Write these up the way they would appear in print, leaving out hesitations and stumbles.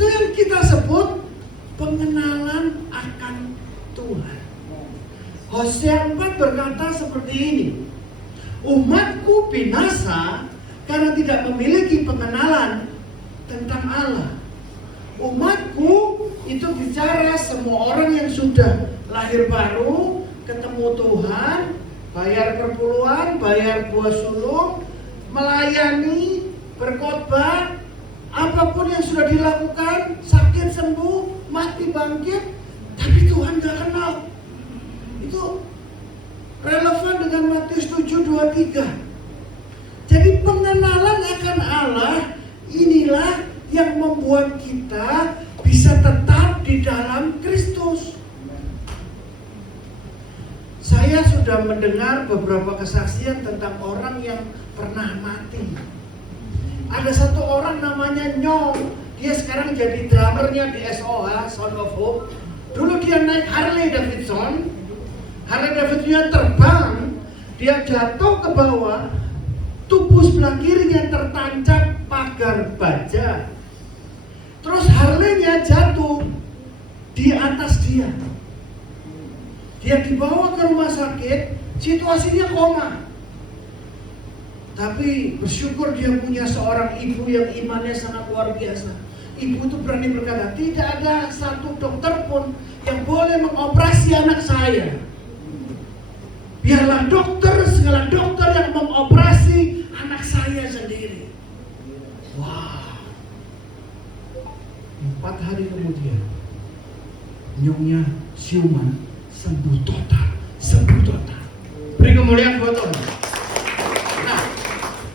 Itu yang kita sebut pengenalan akan Tuhan. Hosea 4 berkata seperti ini, umatku binasa karena tidak memiliki pengenalan tentang Allah. Umatku itu bicara semua orang yang sudah lahir baru, ketemu Tuhan, bayar perpuluhan, bayar buah sulung, melayani, berkhotbah, apapun yang sudah dilakukan, sakit sembuh, mati bangkit, tapi Tuhan gak kenal. Itu relevan dengan Matius 7:23. Jadi pengenalan akan Allah inilah yang membuat kita bisa tetap di dalam Kristus. Saya sudah mendengar beberapa kesaksian tentang orang yang pernah mati. Ada satu orang namanya Nyong, dia sekarang jadi drummernya di SOH, Sound of Hope. Dulu dia naik Harley Davidson terbang, dia jatuh ke bawah, tubuh sebelah kirinya tertancap pagar baja. Terus Harley-nya jatuh di atas dia. Dia dibawa ke rumah sakit, situasinya koma. Tapi bersyukur dia punya seorang ibu yang imannya sangat luar biasa. Ibu itu berani berkata, tidak ada satu dokter pun yang boleh mengoperasi anak saya. Biarlah segala dokter yang mengoperasi anak saya sendiri. Wow. 4 hari kemudian, Nyongnya siuman, sembuh total. Beri kemuliaan buat Tuhan. Nah,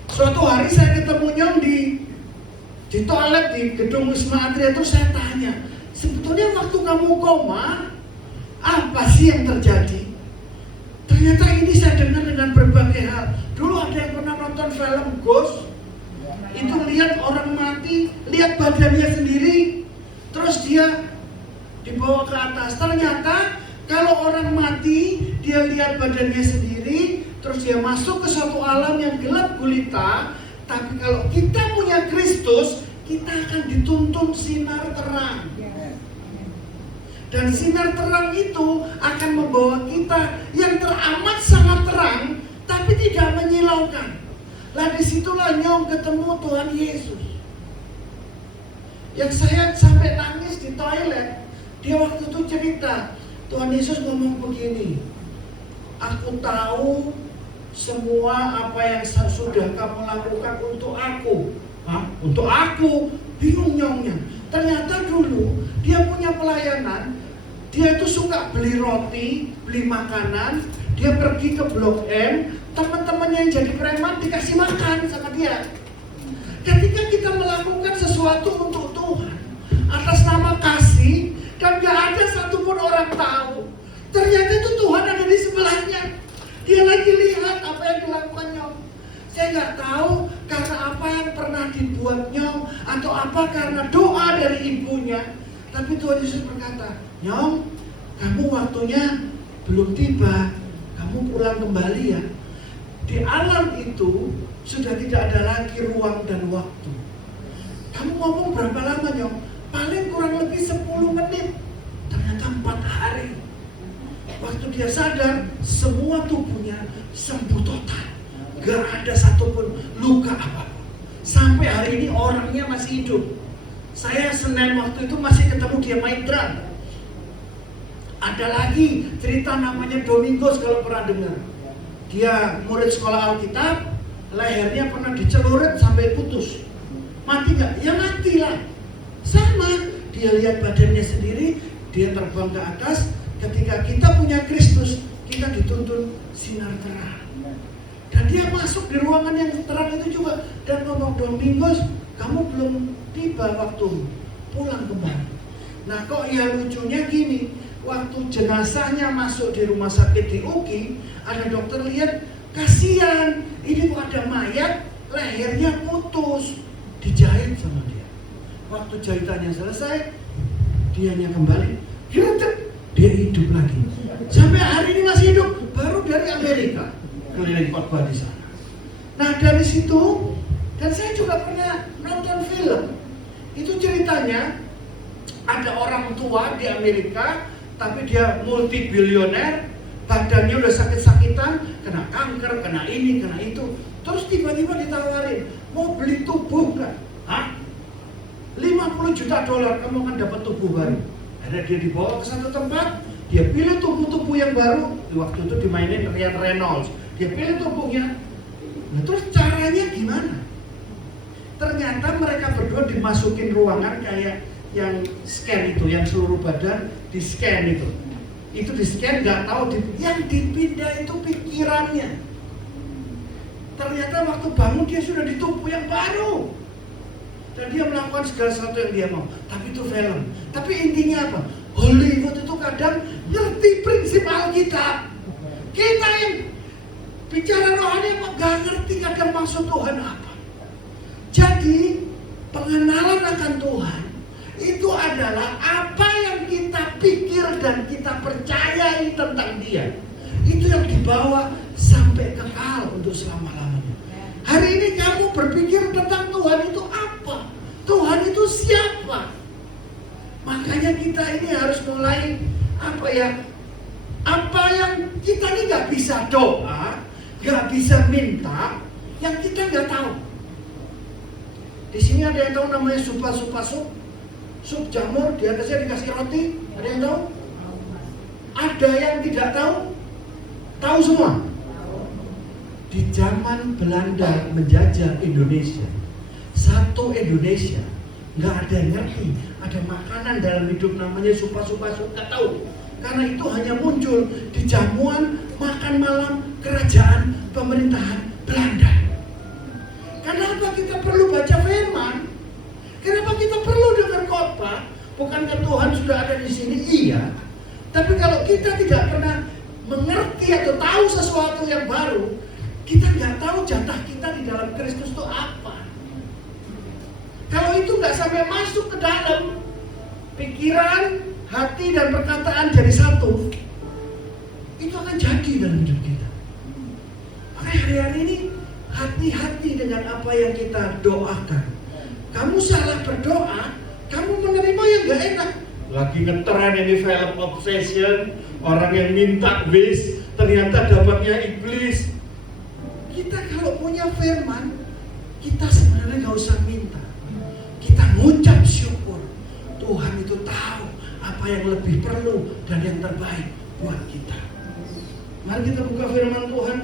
suatu hari saya ketemu Nyong di toilet di gedung Wisma Atria, itu saya tanya, sebetulnya waktu kamu koma, apa sih yang terjadi? Ternyata ini saya dengar dengan berbagai hal. Dulu ada yang pernah nonton film Ghost, itu lihat orang mati, lihat badannya sendiri, terus dia dibawa ke atas. Ternyata kalau orang mati, dia lihat badannya sendiri, terus dia masuk ke suatu alam yang gelap gulita. Tapi kalau kita punya Kristus, kita akan dituntun sinar terang. Dan sinar terang itu akan membawa kita yang teramat sangat terang, tapi tidak menyilaukan. Lah disitulah Nyong ketemu Tuhan Yesus. Yang saya sampai nangis di toilet, dia waktu itu cerita, Tuhan Yesus ngomong begini, aku tahu semua apa yang sudah kamu lakukan untuk aku. Hah? Untuk aku? Bingung Nyongnya. Ternyata dulu dia punya pelayanan, dia itu suka beli roti, beli makanan, dia pergi ke Blok M, teman-temannya yang jadi preman dikasih makan sama dia. Ketika kita melakukan sesuatu untuk Tuhan atas nama kasih, dan gak ada satupun orang tahu, ternyata itu Tuhan ada di sebelahnya. Dia lagi lihat apa yang dilakukan Nyong. Saya gak tahu karena apa yang pernah dibuat Nyong, atau apa karena doa dari ibunya. Tapi Tuhan Yesus berkata, Nyong, kamu waktunya belum tiba, kamu pulang kembali ya. Di alam itu sudah tidak ada lagi ruang dan waktu. Kamu ngomong berapa lama Nyong? Paling kurang lebih 10 menit. Ternyata 4 hari. Waktu dia sadar, semua tubuhnya sembuh total. Gak ada satupun luka apapun. Sampai hari ini orangnya masih hidup. Saya Senin waktu itu masih ketemu dia main drum. Ada lagi cerita namanya Domingos, kalau pernah dengar. Dia murid sekolah Alkitab, lehernya pernah dicelurit sampai putus. Mati gak? Ya mati lah. Sama, dia lihat badannya sendiri, dia terbang ke atas. Ketika kita punya Kristus, kita dituntun sinar terang. Dan dia masuk di ruangan yang terang itu juga dan ngomong, Domingos, kamu belum tiba waktu pulang kembali. Nah kok ya lucunya gini, waktu jenazahnya masuk di rumah sakit di UGI, ada dokter lihat, kasihan, ini kok ada mayat, lehernya putus, dijahit sama dia. Waktu jahitannya selesai, dianya kembali, dia hidup lagi. Sampai hari ini masih hidup, baru dari Amerika, keliling khotbah di sana. Nah dari situ, dan saya juga pernah nonton film. Itu ceritanya Ada orang tua di Amerika, tapi dia multi-bilioner, badannya udah sakit-sakitan, kena kanker, kena ini, kena itu. Terus tiba-tiba ditawarin, mau beli tubuh nggak? Hah? 50 juta dolar kamu akan dapat tubuh baru. Akhirnya dia dibawa ke satu tempat, dia pilih tubuh-tubuh yang baru. Waktu itu dimainin Ryan Reynolds. Dia pilih tubuhnya. Nah, terus caranya gimana? Ternyata mereka berdua dimasukin ruangan kayak yang scan itu, yang seluruh badan di scan itu. Itu di scan nggak tahu, yang dipindah itu pikirannya. Ternyata waktu bangun dia sudah di tubuh yang baru. Dan dia melakukan segala sesuatu yang dia mau. Tapi itu film. Tapi intinya apa? Hollywood itu kadang ngerti prinsip Alkitab. Kita yang bicara rohani nggak ngerti kadang maksud Tuhan apa. Jadi pengenalan akan Tuhan itu adalah apa yang kita pikir dan kita percayai tentang Dia. Itu yang dibawa sampai kekal untuk selama-lamanya. Hari ini kamu berpikir tentang Tuhan itu apa? Tuhan itu siapa? Makanya kita ini harus mulai apa yang kita ini nggak bisa doa, nggak bisa minta, yang kita nggak tahu. Di sini ada yang tahu namanya sup jamur, di atasnya dikasih roti. Ada yang tahu? Ada yang tidak tahu? Tahu semua? Di zaman Belanda menjajah Indonesia, satu Indonesia nggak ada yang ngerti ada makanan dalam hidup namanya sup, nggak tahu. Karena itu hanya muncul di jamuan makan malam kerajaan pemerintahan Belanda. Kenapa kita perlu baca firman? Kenapa kita perlu dengar khotbah? Bukankah Tuhan sudah ada di sini? Iya. Tapi kalau kita tidak pernah mengerti atau tahu sesuatu yang baru, kita nggak tahu jatah kita di dalam Kristus itu apa. Kalau itu nggak sampai masuk ke dalam pikiran, hati dan perkataan jadi satu, itu akan jadi dalam hidup kita. Makanya hari-hari ini hati-hati dengan apa yang kita doakan. Kamu salah berdoa, kamu menerima yang gak enak. Lagi ngetren ini film Obsession, orang yang minta wish, ternyata dapatnya iblis. Kita kalau punya firman, kita sebenarnya gak usah minta. Kita ngucap syukur. Tuhan itu tahu apa yang lebih perlu dan yang terbaik buat kita. Mari kita buka firman Tuhan.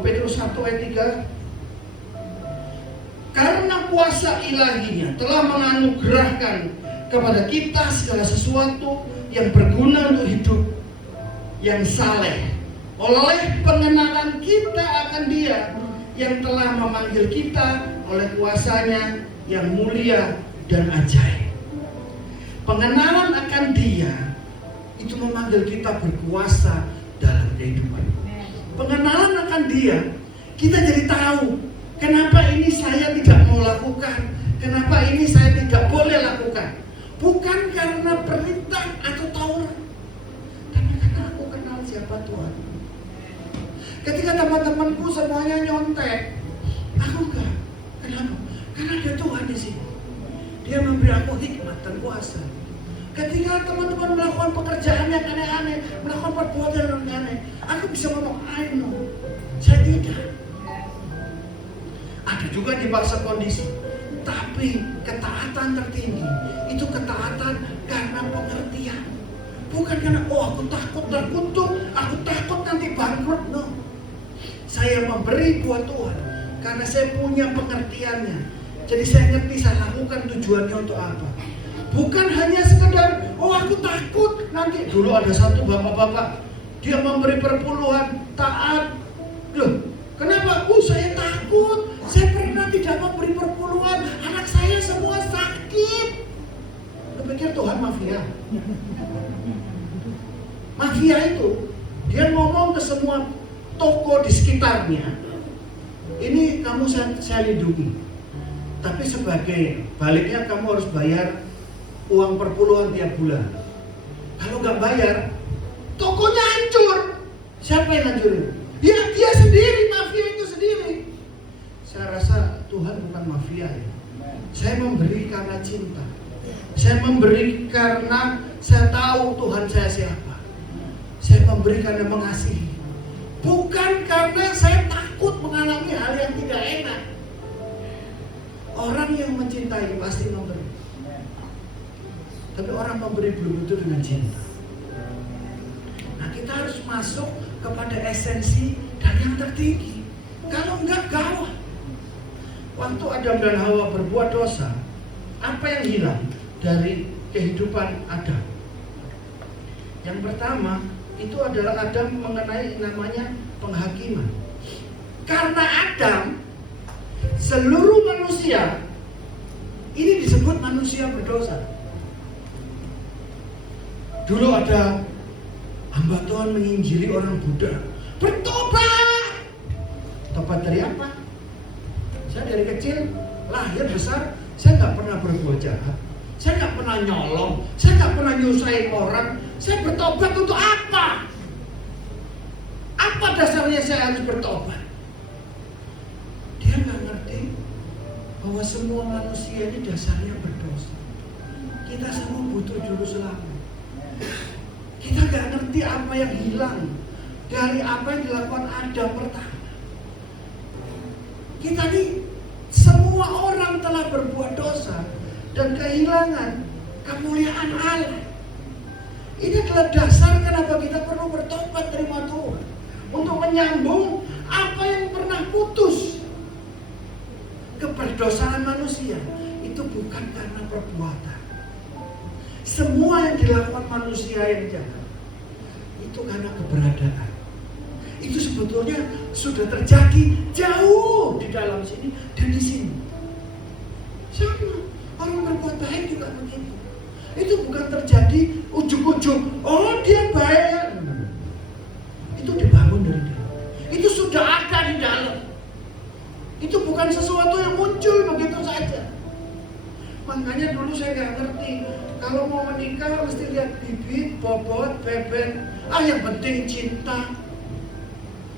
Petrus 1 ayat 3. Karena kuasa ilahinya telah menganugerahkan kepada kita segala sesuatu yang berguna untuk hidup yang saleh oleh pengenalan kita akan Dia yang telah memanggil kita oleh kuasanya yang mulia dan ajaib. Pengenalan akan Dia itu memanggil kita berkuasa dalam kehidupan. Pengenalan akan Dia, kita jadi tahu kenapa ini saya tidak mau lakukan, kenapa ini saya tidak boleh lakukan. Bukan karena perintah atau Taurat, tapi karena aku kenal siapa Tuhan. Ketika teman-temanku semuanya nyontek, aku enggak. Kenapa? Karena ada Tuhan di sini. Dia memberi aku hikmat dan kuasa. Ketika teman-teman melakukan pekerjaan yang aneh-aneh, melakukan perbuatan yang aneh, aku bisa ngomong, I know. Saya tidak. Ada juga dipaksa kondisi. Tapi ketaatan tertinggi itu ketaatan karena pengertian. Bukan karena aku takut terkutuk, aku takut nanti bangkrut. No. Saya memberi buat Tuhan karena saya punya pengertiannya. Jadi saya ngerti saya lakukan tujuannya untuk apa. Bukan hanya sekedar aku takut nanti. Dulu ada satu bapak-bapak, dia memberi perpuluhan taat. Loh, kenapa? Saya takut. Saya pernah tidak memberi perpuluhan, anak saya semua sakit. Lu pikir Tuhan mafia? Mafia itu, dia ngomong ke semua toko di sekitarnya, ini kamu saya lindungi, tapi sebagai baliknya kamu harus bayar uang perpuluhan tiap bulan. Kalau nggak bayar, tokonya hancur. Siapa yang hancurin? Ya dia sendiri, mafia itu sendiri. Saya rasa Tuhan bukan mafia ya. Saya memberi karena cinta. Saya memberi karena saya tahu Tuhan saya siapa. Saya memberi karena mengasihi. Bukan karena saya takut mengalami hal yang tidak enak. Orang yang mencintai pasti memberi. Tapi orang memberi belum tentu dengan cinta. Nah, kita harus masuk kepada esensi dan yang tertinggi. Kalau enggak gawat. Waktu Adam dan Hawa berbuat dosa, apa yang hilang dari kehidupan Adam? Yang pertama, itu adalah Adam mengenai namanya penghakiman. Karena Adam, seluruh manusia, ini disebut manusia berdosa. Dulu ada hamba Tuhan menginjili orang Buddha, bertobat. Tobat dari apa? Saya dari kecil, lahir besar, saya nggak pernah berbuat jahat. Saya nggak pernah nyolong, saya nggak pernah nyusahin orang. Saya bertobat untuk apa? Apa dasarnya saya harus bertobat? Dia nggak ngerti bahwa semua manusia ini dasarnya berdosa. Kita semua butuh juru selamat. Kita nggak ngerti apa yang hilang dari apa yang dilakukan Adam pertama. Kita ini semua orang telah berbuat dosa dan kehilangan kemuliaan Allah. Ini adalah dasar kenapa kita perlu bertobat terima Tuhan, untuk menyambung apa yang pernah putus. Keberdosaan manusia itu bukan karena perbuatan. Semua yang dilakukan manusia yang jahat itu karena keberadaan. Itu sebetulnya sudah terjadi jauh di dalam sini dan di sini. Sama, orang berbuat baik juga begitu. Itu bukan terjadi ujung-ujung, oh dia baik. Itu dibangun dari dia. Itu sudah ada di dalam. Itu bukan sesuatu yang muncul begitu saja. Makanya dulu saya nggak ngerti, kalau mau menikah mesti lihat bibit, bobot, bebek. Yang penting cinta.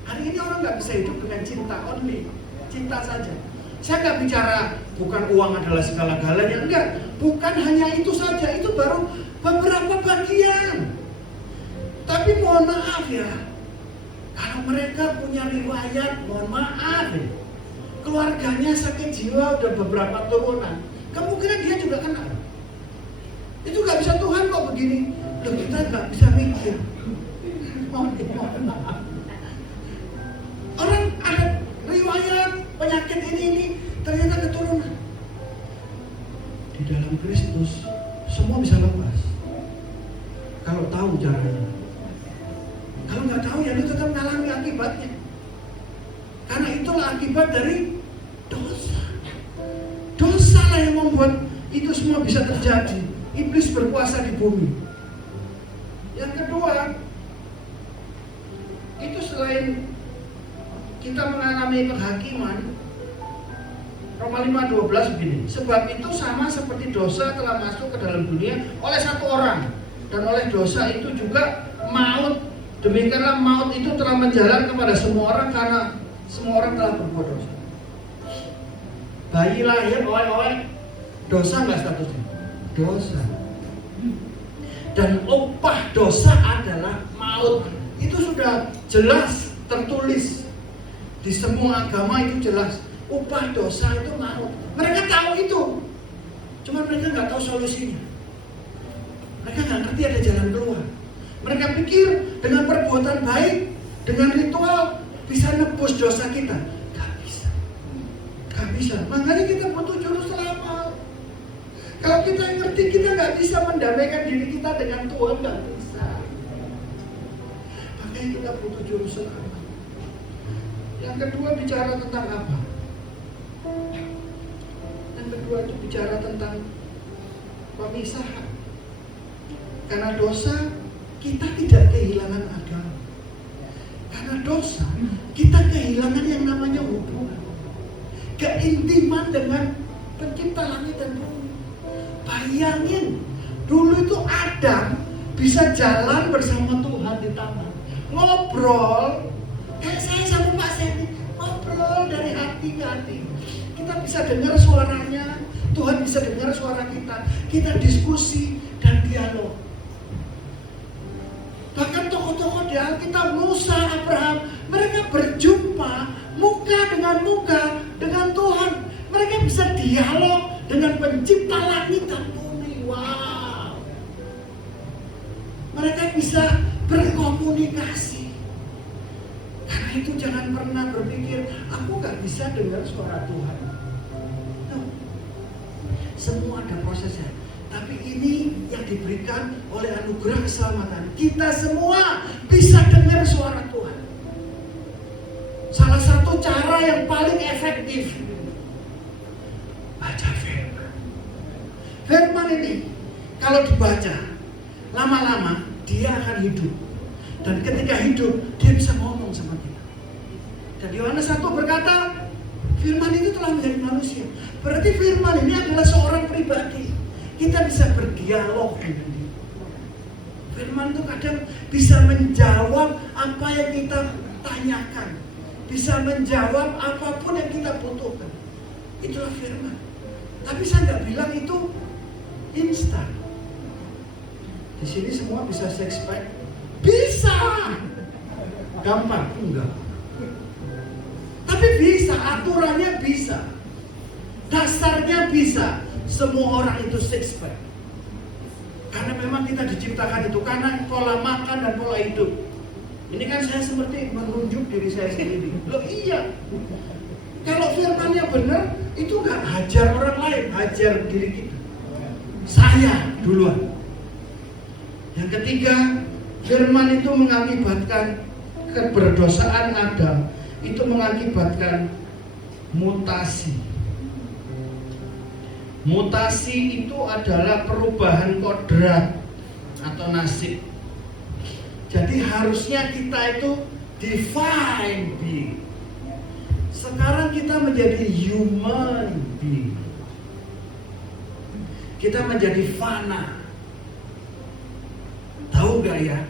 Hari ini orang nggak bisa hidup dengan cinta only, cinta saja. Saya nggak bicara bukan uang adalah segala-galanya, enggak. Bukan hanya itu saja, itu baru beberapa bagian. Tapi mohon maaf ya, kalau mereka punya riwayat, mohon maaf ya, keluarganya sakit jiwa udah beberapa turunan, kemungkinan dia juga kena. Itu nggak bisa Tuhan kok begini. Loh, kita nggak bisa mikir. Mohon maaf. Orang ada riwayat penyakit ini ternyata keturunan. Di dalam Kristus semua bisa lepas kalau tahu caranya. Kalau nggak tahu ya dia tetap mengalami akibatnya. Karena itulah akibat dari dosa. Dosa lah yang membuat itu semua bisa terjadi. Iblis berkuasa di bumi. Yang kedua, itu selain kita mengalami penghakiman, Roma 5:12 begini, sebab itu sama seperti dosa telah masuk ke dalam dunia oleh satu orang, dan oleh dosa itu juga maut. Demikianlah maut itu telah menjalar kepada semua orang karena semua orang telah berbuat dosa. Bayi lahir oek-oek, dosa nggak statusnya? Dosa. Dan upah dosa adalah maut. Itu sudah jelas tertulis di semua agama, itu jelas. Upah dosa itu maut. Mereka tahu itu, cuma mereka nggak tahu solusinya. Mereka nggak ngerti ada jalan keluar. Mereka pikir dengan perbuatan baik, dengan ritual bisa nebus dosa kita. Gak bisa. Gak bisa. Makanya kita butuh juru selamat. Kalau kita ngerti, kita nggak bisa mendamaikan diri kita dengan Tuhan, nggak bisa. Makanya kita butuh juru selamat. Yang kedua bicara tentang apa? Yang kedua itu bicara tentang pemisahan. Karena dosa kita tidak kehilangan agama. Karena dosa kita kehilangan yang namanya hubungan, keintiman dengan pencipta langit dan bumi. Bayangin, dulu itu Adam bisa jalan bersama Tuhan di taman, ngobrol, bisa dengar suaranya, Tuhan bisa dengar suara kita. Kita diskusi dan dialog. Bahkan tokoh-tokoh di Alkitab, Musa, Abraham, mereka berjumpa muka dengan Tuhan. Mereka bisa dialog dengan pencipta langit dan bumi. Wow. Mereka bisa berkomunikasi. Karena itu jangan pernah berpikir, aku gak bisa dengar suara Tuhan. No. Semua ada prosesnya. Tapi ini yang diberikan oleh anugerah keselamatan. Kita semua bisa dengar suara Tuhan. Salah satu cara yang paling efektif, baca firman. Firman ini kalau dibaca, lama-lama dia akan hidup. Dan ketika hidup, dia bisa ngomong sama kita. Dan Yohanes 1 berkata, firman itu telah menjadi manusia. Berarti firman ini adalah seorang pribadi. Kita bisa berdialog dengan dia. Firman itu kadang bisa menjawab apa yang kita tanyakan. Bisa menjawab apapun yang kita butuhkan. Itulah firman. Tapi saya nggak bilang itu instan. Di sini semua bisa six pack. Bisa. Gampang? Enggak. Tapi bisa, aturannya bisa. Dasarnya bisa. Semua orang itu six pack. Karena memang kita diciptakan itu. Karena pola makan dan pola hidup. Ini kan saya seperti menunjuk diri saya sendiri. Loh iya. Kalau firmannya benar, itu gak hajar orang lain, hajar diri kita. Saya duluan. Yang ketiga, firman itu mengakibatkan keberdosaan Adam. Itu mengakibatkan mutasi. Mutasi itu adalah perubahan kodrat atau nasib. Jadi harusnya kita itu divine being. Sekarang kita menjadi human being. Kita menjadi fana. Tahu gak ya?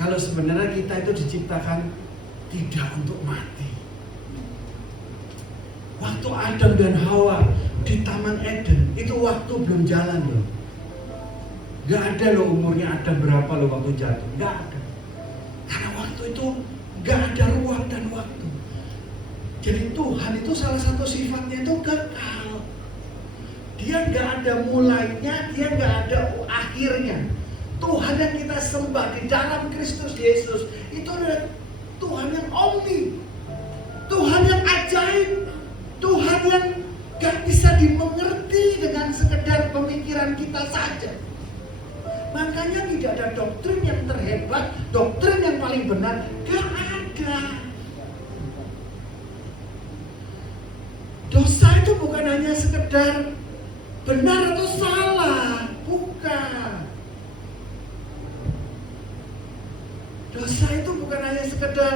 Kalau sebenarnya kita itu diciptakan tidak untuk mati. Waktu Adam dan Hawa di Taman Eden, itu waktu belum jalan loh. Gak ada loh umurnya Adam berapa loh waktu jatuh. Gak ada. Karena waktu itu gak ada ruang dan waktu. Jadi Tuhan itu salah satu sifatnya itu kekal. Dia gak ada mulainya, dia gak ada akhirnya. Tuhan yang kita sembah di dalam Kristus Yesus itu adalah Tuhan yang omni, Tuhan yang ajaib, Tuhan yang gak bisa dimengerti dengan sekedar pemikiran kita saja. Makanya tidak ada doktrin yang terhebat, doktrin yang paling benar, gak ada. Dosa itu bukan hanya sekedar benar atau salah, bukan. Dosa itu bukan hanya sekedar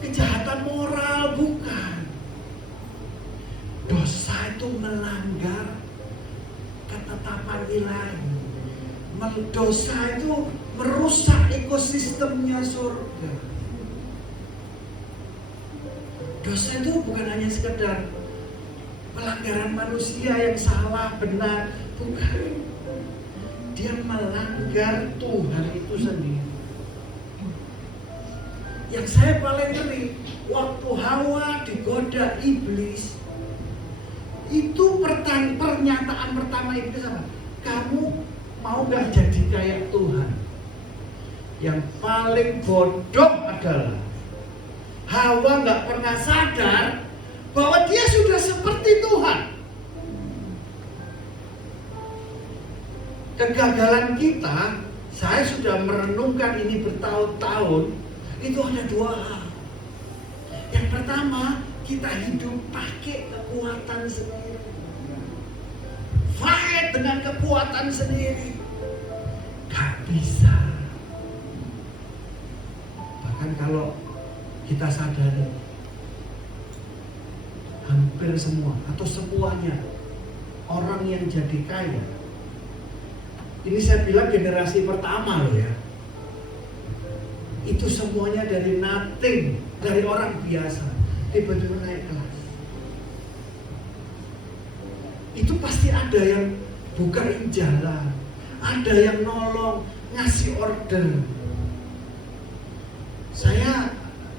kejahatan moral, bukan. Dosa itu melanggar ketetapan ilahi. Dosa itu merusak ekosistemnya surga. Dosa itu bukan hanya sekedar pelanggaran manusia yang salah, benar, bukan. Dia melanggar Tuhan itu sendiri. Yang saya paling ngeri, waktu Hawa digoda iblis, itu pernyataan pertama iblis apa? Kamu mau gak jadi kayak Tuhan? Yang paling bodoh adalah Hawa gak pernah sadar bahwa dia sudah seperti Tuhan. Kegagalan kita, saya sudah merenungkan ini bertahun-tahun. Itu ada dua hal. Yang pertama, kita hidup pakai kekuatan sendiri. Fight dengan kekuatan sendiri. Gak bisa. Bahkan kalau kita sadari, hampir semua atau semuanya orang yang jadi kaya, ini saya bilang generasi pertama loh ya, itu semuanya dari nothing, dari orang biasa tiba-tiba naik kelas. itu pasti ada yang bukain jalan, ada yang nolong, ngasih order. Saya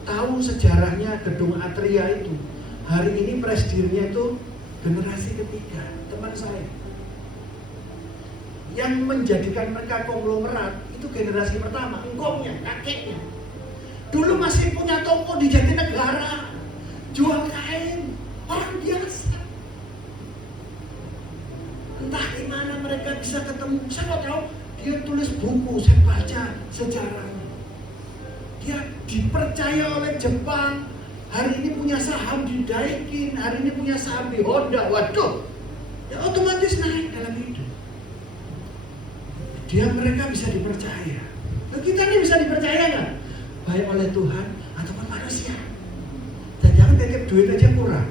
tahu sejarahnya gedung Atria itu. Hari ini presidennya itu generasi ketiga, teman saya. Yang menjadikan mereka konglomerat itu generasi pertama, engkomnya, kakeknya. Dulu masih punya toko di Jatinegara, jual kain, orang biasa. Entah gimana mereka bisa ketemu. Saya nggak tahu, dia tulis buku, saya baca sejarahnya. Dia dipercaya oleh Jepang, hari ini punya saham di Daikin, hari ini punya saham di Honda. Waduh, ya otomatis naik dalam hidup. Mereka bisa dipercaya. Nah, kita ini bisa dipercaya nggak? Baik oleh Tuhan ataupun manusia. Dan jangan titip duit aja kurang.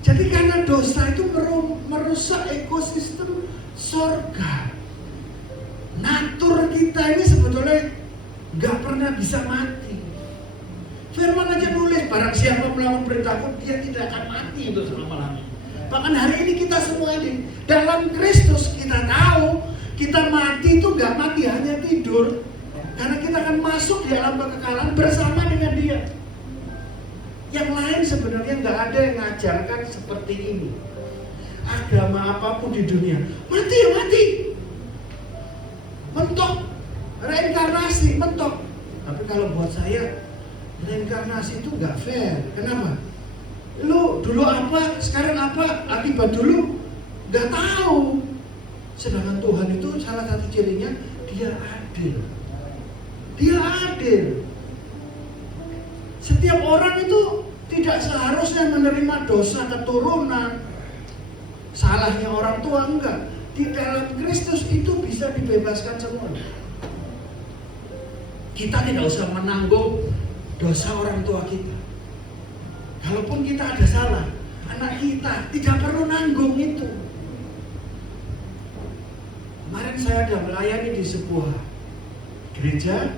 Jadi karena dosa itu merusak ekosistem sorga. Natur kita ini sebetulnya nggak pernah bisa mati. Firman aja nulis, barang siapa melakukan perintahku, dia tidak akan mati itu selama-lamanya. Bahkan hari ini kita semua ini dalam Kristus kita tahu kita mati itu nggak mati hanya tidur, karena kita akan masuk di alam kekekalan bersama dengan Dia. Yang lain sebenarnya nggak ada yang ngajarkan seperti ini. Agama apapun di dunia mati ya mati. Mentok, reinkarnasi, mentok. Tapi kalau buat saya, reinkarnasi itu nggak fair. Kenapa? Lu dulu apa, sekarang apa, akibat dulu nggak tahu. Sedangkan Tuhan itu salah satu cirinya, Dia adil. Dia adil. Setiap orang itu tidak seharusnya menerima dosa keturunan. Salahnya orang tua enggak. Di dalam Kristus itu bisa dibebaskan semua. Kita tidak usah menanggung dosa orang tua kita. Kalaupun kita ada salah, anak kita tidak perlu nanggung itu. Kemarin saya ada melayani di sebuah gereja.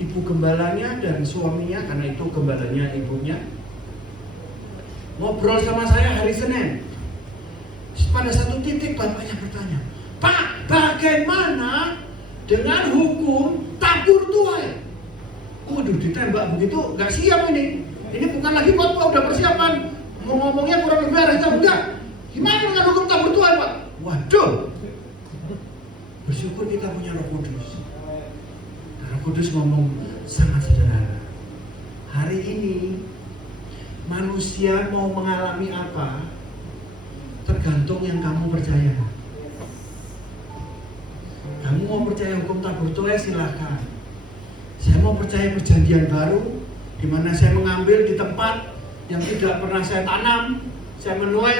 Ibu gembalanya dan suaminya, karena itu gembalanya ibunya, ngobrol sama saya hari Senin. Pada satu titik bapaknya bertanya, Pak, bagaimana dengan hukum tabur tuai? Waduh, ditembak begitu, gak siap ini. Ini bukan lagi khotbah, udah persiapan. Mau ngomongnya kurang lebih arah jam, enggak. Gimana dengan hukum tabur tuai, Pak? Waduh. Bersyukur kita punya Roh Kudus. Roh Kudus ngomong sangat sederhana. Hari ini manusia mau mengalami apa, tergantung yang kamu percaya. Kamu mau percaya hukum tabur tuai, silakan. Saya mau percaya perjanjian baru, di mana saya mengambil di tempat yang tidak pernah saya tanam, saya menuai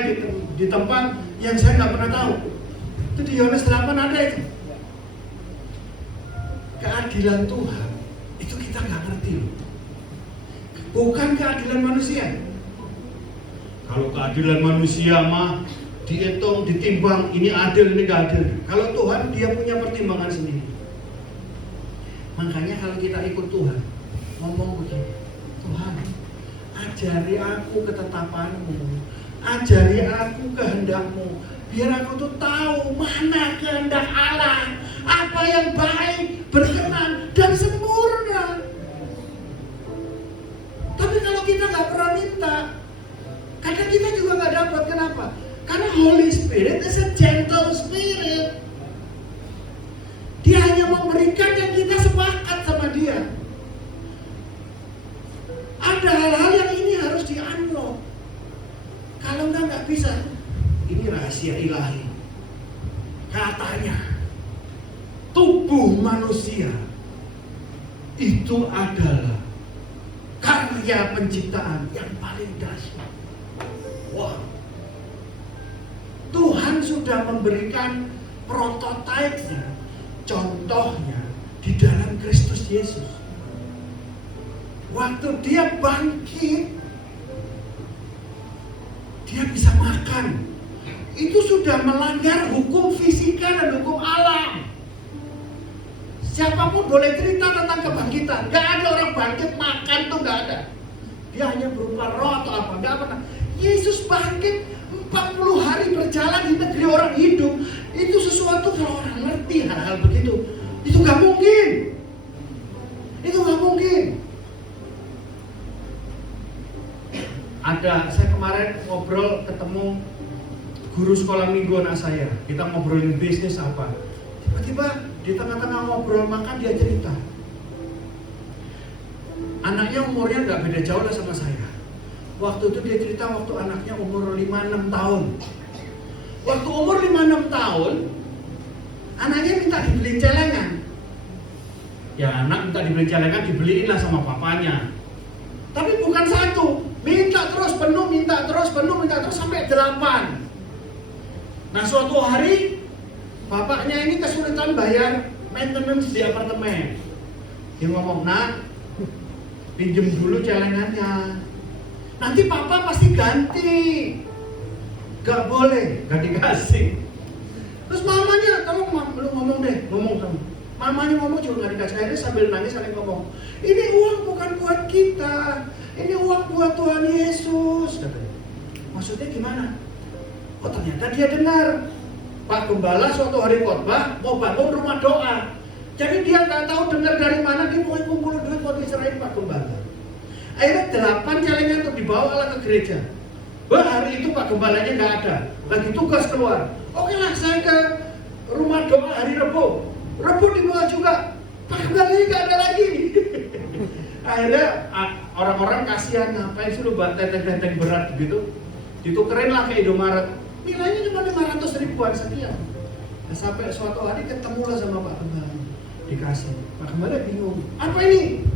di tempat yang saya nggak pernah tahu. Itu di Yohanes 8 ada itu. Keadilan Tuhan itu kita nggak ngerti loh. Bukan keadilan manusia. Kalau keadilan manusia mah dihitung, ditimbang, ini adil, ini nggak adil. Kalau Tuhan, Dia punya pertimbangan sendiri. Makanya kalau kita ikut Tuhan, ngomong begini, Tuhan, ajari aku ketetapan-Mu, ajari aku kehendak-Mu, biar aku tuh tahu mana kehendak Allah, apa yang baik, berkenan, dan sempurna. Tapi kalau kita nggak pernah minta, kadang kita juga nggak dapat. Kenapa? Karena Holy Spirit is a gentle spirit. Dia hanya memberikan yang kita sepakat sama Dia. Ada hal-hal yang ini harus di-unlock. Kalau nggak bisa. Ini rahasia ilahi. Katanya, tubuh manusia itu adalah karya penciptaan yang paling dahsyat. Wow. Tuhan sudah memberikan prototipe-nya, contohnya di dalam Kristus Yesus. Waktu Dia bangkit, Dia bisa makan. Itu sudah melanggar hukum fisika dan hukum alam. Siapapun boleh cerita tentang kebangkitan. Gak ada orang bangkit makan tuh, gak ada. dia hanya berupa roh atau apa, nggak pernah. Yesus bangkit 40 hari berjalan di negeri orang hidup. Itu sesuatu kalau orang ngerti hal-hal begitu, itu nggak mungkin. Itu nggak mungkin. Saya kemarin ngobrol ketemu guru sekolah minggu anak saya. Kita ngobrolin bisnis apa. Tiba-tiba di tengah-tengah ngobrol makan dia cerita. Anaknya umurnya nggak beda jauh lah sama saya. Waktu itu dia cerita waktu anaknya umur 5-6 tahun. Waktu umur 5-6 tahun, anaknya minta dibeliin celengan. Ya anak minta dibeliin celengan, dibeliin lah sama papanya. Tapi bukan satu, minta terus penuh, minta terus penuh, minta terus sampai 8. Nah suatu hari, bapaknya ini kesulitan bayar maintenance di apartemen. Dia ngomong, nak, pinjem dulu celengannya. Nanti papa pasti ganti. Gak boleh, gak dikasih. Terus mamanya, tolong lu ngomong deh, ngomong sama. Mamanya ngomong juga gak dikasih. Akhirnya sambil nangis saling ngomong, ini uang bukan buat kita, ini uang buat Tuhan Yesus, katanya. Maksudnya gimana? Oh ternyata dia dengar Pak Gembala suatu hari khotbah mau bangun rumah doa. Jadi dia nggak tahu dengar dari mana, dia mau kumpul duit buat diserahin Pak Gembala. Akhirnya 8 celengan untuk dibawa ke gereja. Wah hari itu Pak Gembalanya nggak ada, lagi tugas keluar. Oke lah saya ke rumah doa hari Rebo. Rebo dibawa juga, Pak Gembalanya nggak ada lagi. Akhirnya orang-orang kasihan, ngapain sih lu buat tenteng-tenteng berat gitu. Ditukerin lah ke Indomaret. Nilainya cuma 500 ribuan sekian. Nah, sampai suatu hari ketemulah sama Pak Gembala, dikasih. Pak Gembala bingung, apa ini?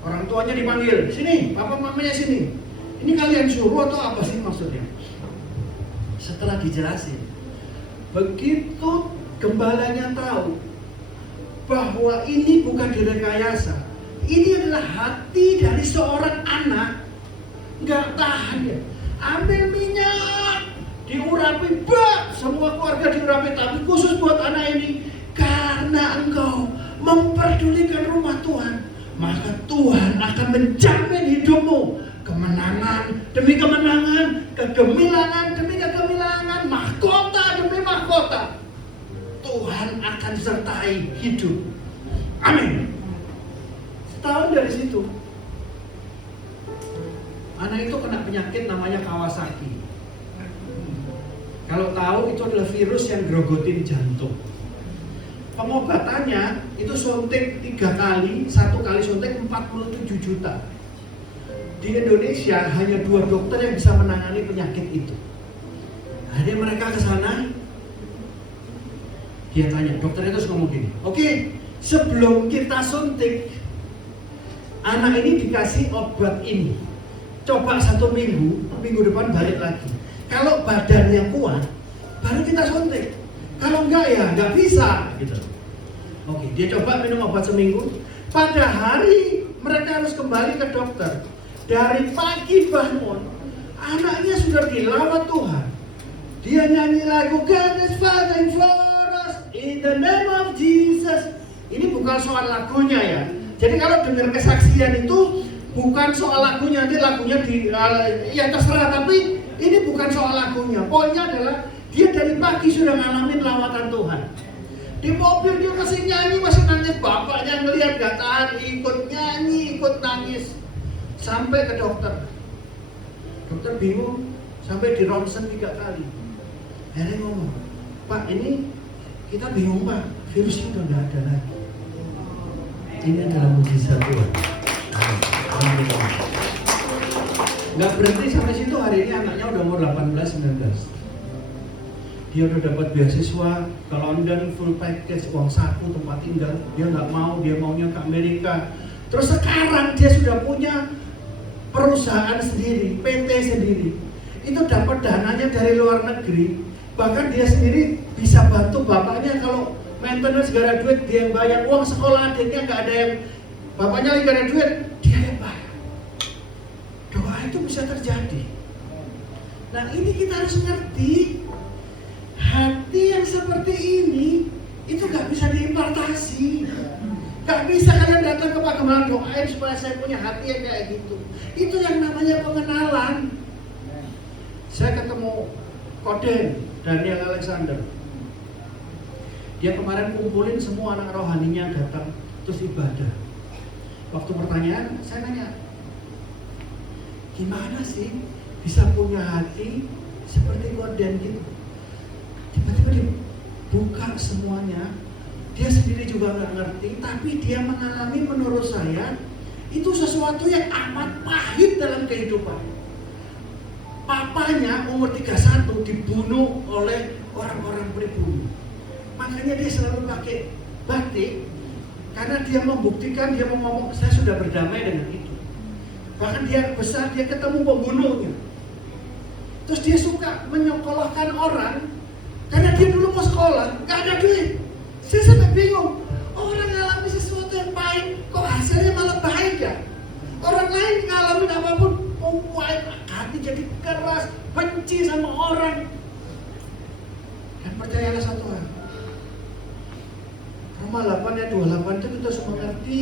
Orang tuanya dipanggil, sini, papa mamanya sini. Ini kalian suruh atau apa sih maksudnya? Setelah dijelasin, begitu gembalanya tahu bahwa ini bukan direkayasa, ini adalah hati dari seorang anak, nggak tahan ya. Ambil minyak, diurapi, semua keluarga diurapi, tapi khusus buat anak ini, karena engkau memperdulikan rumah Tuhan, maka Tuhan akan menjamin hidupmu, kemenangan demi kemenangan, kegemilangan demi kegemilangan, mahkota demi mahkota. Tuhan akan sertai hidup. Amin. Setahun dari situ, anak itu kena penyakit namanya Kawasaki. Kalau tahu itu adalah virus yang grogotin jantung. Pengobatannya itu suntik 3 kali, 1 kali suntik 47 juta. Di Indonesia hanya 2 dokter yang bisa menangani penyakit itu. Akhirnya mereka ke sana. Dia tanya, dokternya terus ngomong gini, oke, sebelum kita suntik, anak ini dikasih obat ini. Coba 1 minggu, minggu depan balik lagi. Kalau badannya kuat, baru kita suntik. Kalau enggak ya enggak bisa gitu. Oke, dia coba minum obat seminggu. Pada hari mereka harus kembali ke dokter. Dari pagi bangun, anaknya sudah dilawat Tuhan. Dia nyanyi lagu God is fighting for us in the name of Jesus. Ini bukan soal lagunya ya. Jadi kalau dengar kesaksian itu bukan soal lagunya, nanti lagunya ya terserah, tapi ini bukan soal lagunya. Poinnya adalah dia dari pagi sudah ngalamin lawatan Tuhan. Di mobil dia masih nyanyi, masih nangis. Bapaknya ngelihat gak tahan, ikut nyanyi, ikut nangis. Sampai ke dokter. Dokter bingung, sampai di ronsen 3 kali. Akhirnya ngomong, Pak ini kita bingung Pak, virusnya udah gak ada lagi. Ini adalah mujizat Tuhan. Gak berhenti sampai situ, hari ini anaknya udah umur 18-19. Dia udah dapat beasiswa ke London, full package, uang saku, tempat tinggal. Dia nggak mau, dia maunya ke Amerika. Terus sekarang dia sudah punya perusahaan sendiri, PT sendiri. Itu dapat dananya dari luar negeri. Bahkan dia sendiri bisa bantu bapaknya kalau maintenance gak ada duit, dia yang bayar. Uang sekolah adiknya gak ada yang, bapaknya lagi gak ada duit, dia yang bayar. Doa itu bisa terjadi. Nah ini kita harus ngerti, hati yang seperti ini itu gak bisa diimpartasi. Gak bisa kalian datang ke pagelaran doain supaya saya punya hati yang kayak gitu. Itu yang namanya pengenalan. Saya ketemu Koden, Daniel Alexander. Dia kemarin kumpulin semua anak rohaninya datang terus ibadah. Waktu pertanyaan, saya nanya, gimana sih bisa punya hati seperti Koden gitu? Tiba-tiba dia buka semuanya. Dia sendiri juga nggak ngerti, tapi dia mengalami menurut saya itu sesuatu yang amat pahit dalam kehidupan. Papanya umur 31 dibunuh oleh orang-orang pribumi. Makanya dia selalu pakai batik karena dia membuktikan, dia mau ngomong saya sudah berdamai dengan itu. Bahkan dia besar, dia ketemu pembunuhnya. Terus dia suka menyekolahkan orang karena dia dulu mau sekolah, nggak ada duit. Saya sampai bingung, orang ngalami sesuatu yang pahit, kok hasilnya malah baik ya? Orang lain ngalamin apapun, hati jadi keras, benci sama orang. Dan percayalah satu hal, Roma 8 ayat 28 itu kita semua ngerti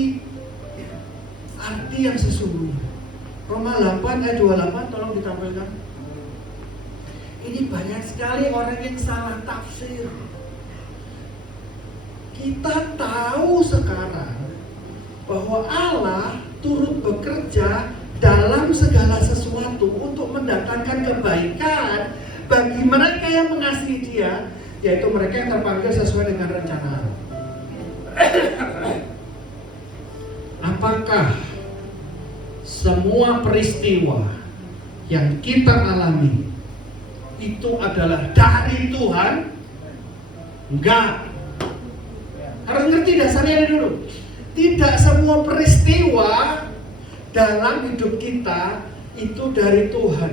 arti yang sesungguhnya. Roma 8 ayat 28, tolong ditampilkan. Ini banyak sekali orang yang salah tafsir. Kita tahu sekarang bahwa Allah turut bekerja dalam segala sesuatu untuk mendatangkan kebaikan bagi mereka yang mengasihi Dia, yaitu mereka yang terpanggil sesuai dengan rencana Allah. Apakah semua peristiwa yang kita alami itu adalah dari Tuhan? Enggak. Harus ngerti dasarnya dulu. Tidak semua peristiwa dalam hidup kita itu dari Tuhan.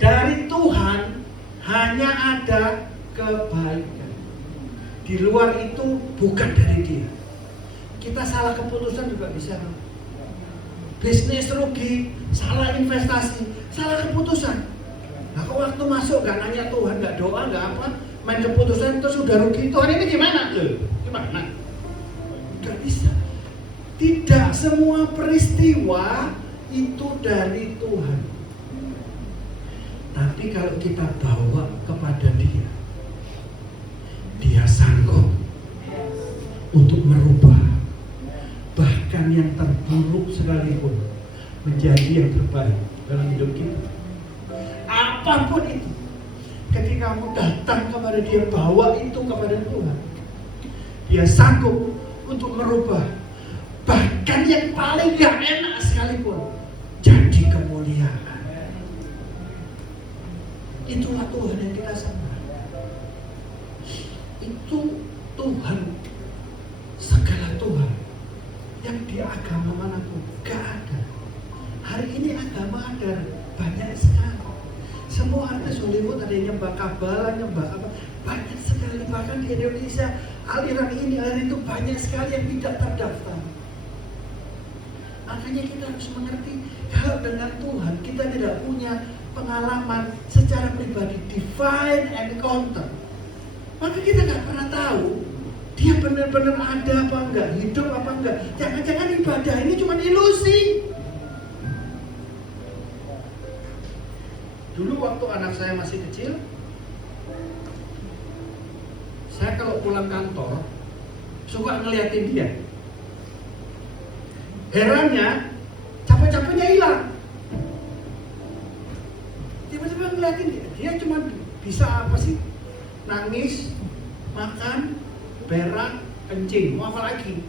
Dari Tuhan hanya ada kebaikan. Di luar itu bukan dari Dia. Kita salah keputusan juga bisa. Bisnis rugi, salah investasi, salah keputusan. Nah, kok waktu masuk gak nanya Tuhan, gak doa, gak apa, main keputusan itu sudah rugi. Tuhan ini gimana? Gimana? Gak bisa. Tidak semua peristiwa itu dari Tuhan. Tapi kalau kita bawa kepada Dia, Dia sanggup untuk merubah bahkan yang terburuk sekalipun menjadi yang terbaik dalam hidup kita. Apapun itu, ketika kamu datang kepada Dia, bawa itu kepada Tuhan, Dia sanggup untuk merubah bahkan yang paling gak enak sekalipun jadi kemuliaan. Itulah Tuhan yang kita sembah. Itu Tuhan, segala Tuhan yang di agama manapun gak ada. Hari ini agama ada banyak sekali. Semua artis Hollywood ada yang nyembah Kabbalah, nyembah apa, banyak sekali. Bahkan di Indonesia aliran ini aliran itu banyak sekali yang tidak terdaftar. Makanya kita harus mengerti kalau dengan Tuhan kita tidak punya pengalaman secara pribadi divine encounter, maka kita nggak pernah tahu Dia benar-benar ada apa enggak, hidup apa enggak. Jangan-jangan ibadah ini cuma ilusi. Dulu waktu anak saya masih kecil, saya kalau pulang kantor suka ngeliatin dia. Herannya, capek-capeknya hilang. Tiba-tiba ngeliatin dia, dia cuma bisa apa sih? Nangis, makan, berak, kencing, mau apa lagi?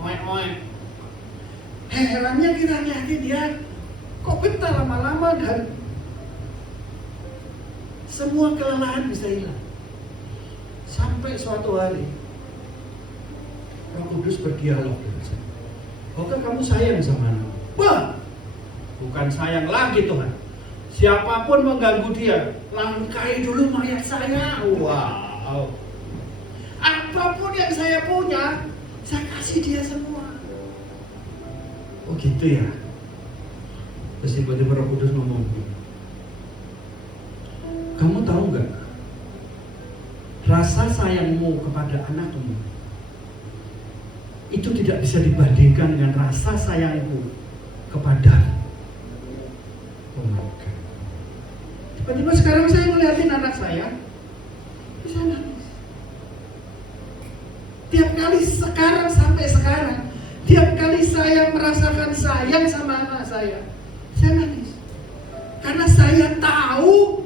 Oek-oek. Herannya kita ngeliatin dia, kok betah lama-lama dan semua kelelahan bisa hilang. Sampai suatu hari Roh Kudus berdialog dengan saya. Oke, kamu sayang sama anak? Wah, bukan sayang lagi Tuhan. Siapapun mengganggu dia, langkai dulu mayat saya. Wow. Apapun yang saya punya, saya kasih dia semua. Oh gitu ya. Terus tiba-tiba Roh Kudus ngomong, kamu tahu nggak? Rasa sayangmu kepada anakmu itu tidak bisa dibandingkan dengan rasa sayangku kepadamu. Oh my God. Tiba-tiba sekarang saya ngeliatin anak saya, bisa nangis. Tiap kali sekarang sampai sekarang, tiap kali saya merasakan sayang sama anak saya nangis. Karena saya tahu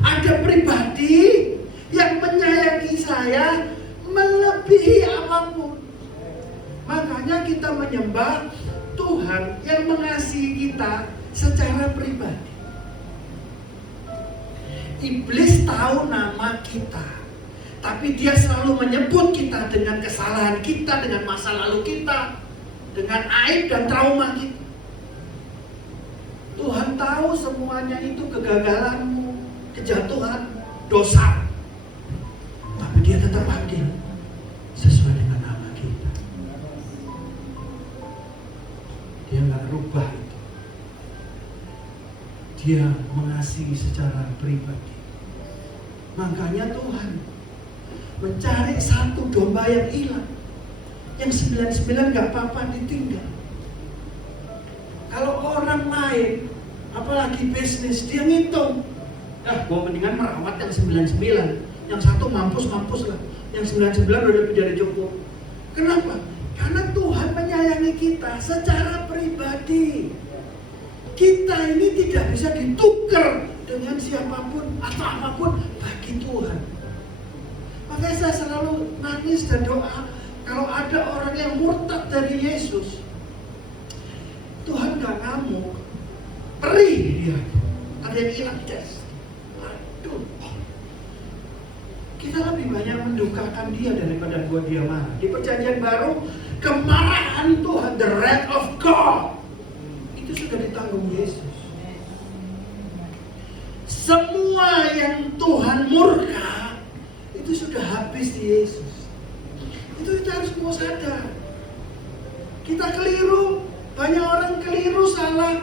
ada pribadi yang menyayangi saya melebihi apapun. Makanya kita menyembah Tuhan yang mengasihi kita secara pribadi. Iblis tahu nama kita, tapi dia selalu menyebut kita dengan kesalahan kita, dengan masa lalu kita, dengan aib dan trauma kita. Tuhan tahu semuanya itu kegagalanmu, kejatuhan, dosa. Tapi dia tetap panggil sesuai dengan nama kita. Dia nggak rubah itu. Dia mengasihi secara pribadi. Makanya Tuhan mencari satu domba yang hilang, yang 99 nggak apa-apa ditinggal. Kalau orang lain, apalagi bisnis, dia ngitung. Gue mendingan merawat yang 99, yang satu mampus lah, yang 99 udah lebih dari cukup. Kenapa? Karena Tuhan menyayangi kita secara pribadi. Kita ini tidak bisa ditukar dengan siapapun atau apapun bagi Tuhan. Makanya saya selalu nangis dan doa kalau ada orang yang murtad dari Yesus. Tuhan gak ngamuk, perih dia. Ada yang hilang tes. Aduh, kita lebih banyak mendukakan dia daripada buat dia marah. Di perjanjian baru, kemarahan Tuhan, the wrath of God, itu sudah ditanggung Yesus. Semua yang Tuhan murka itu sudah habis di Yesus. Itu kita harus mau sadar. Kita keliru. Banyak orang keliru, salah.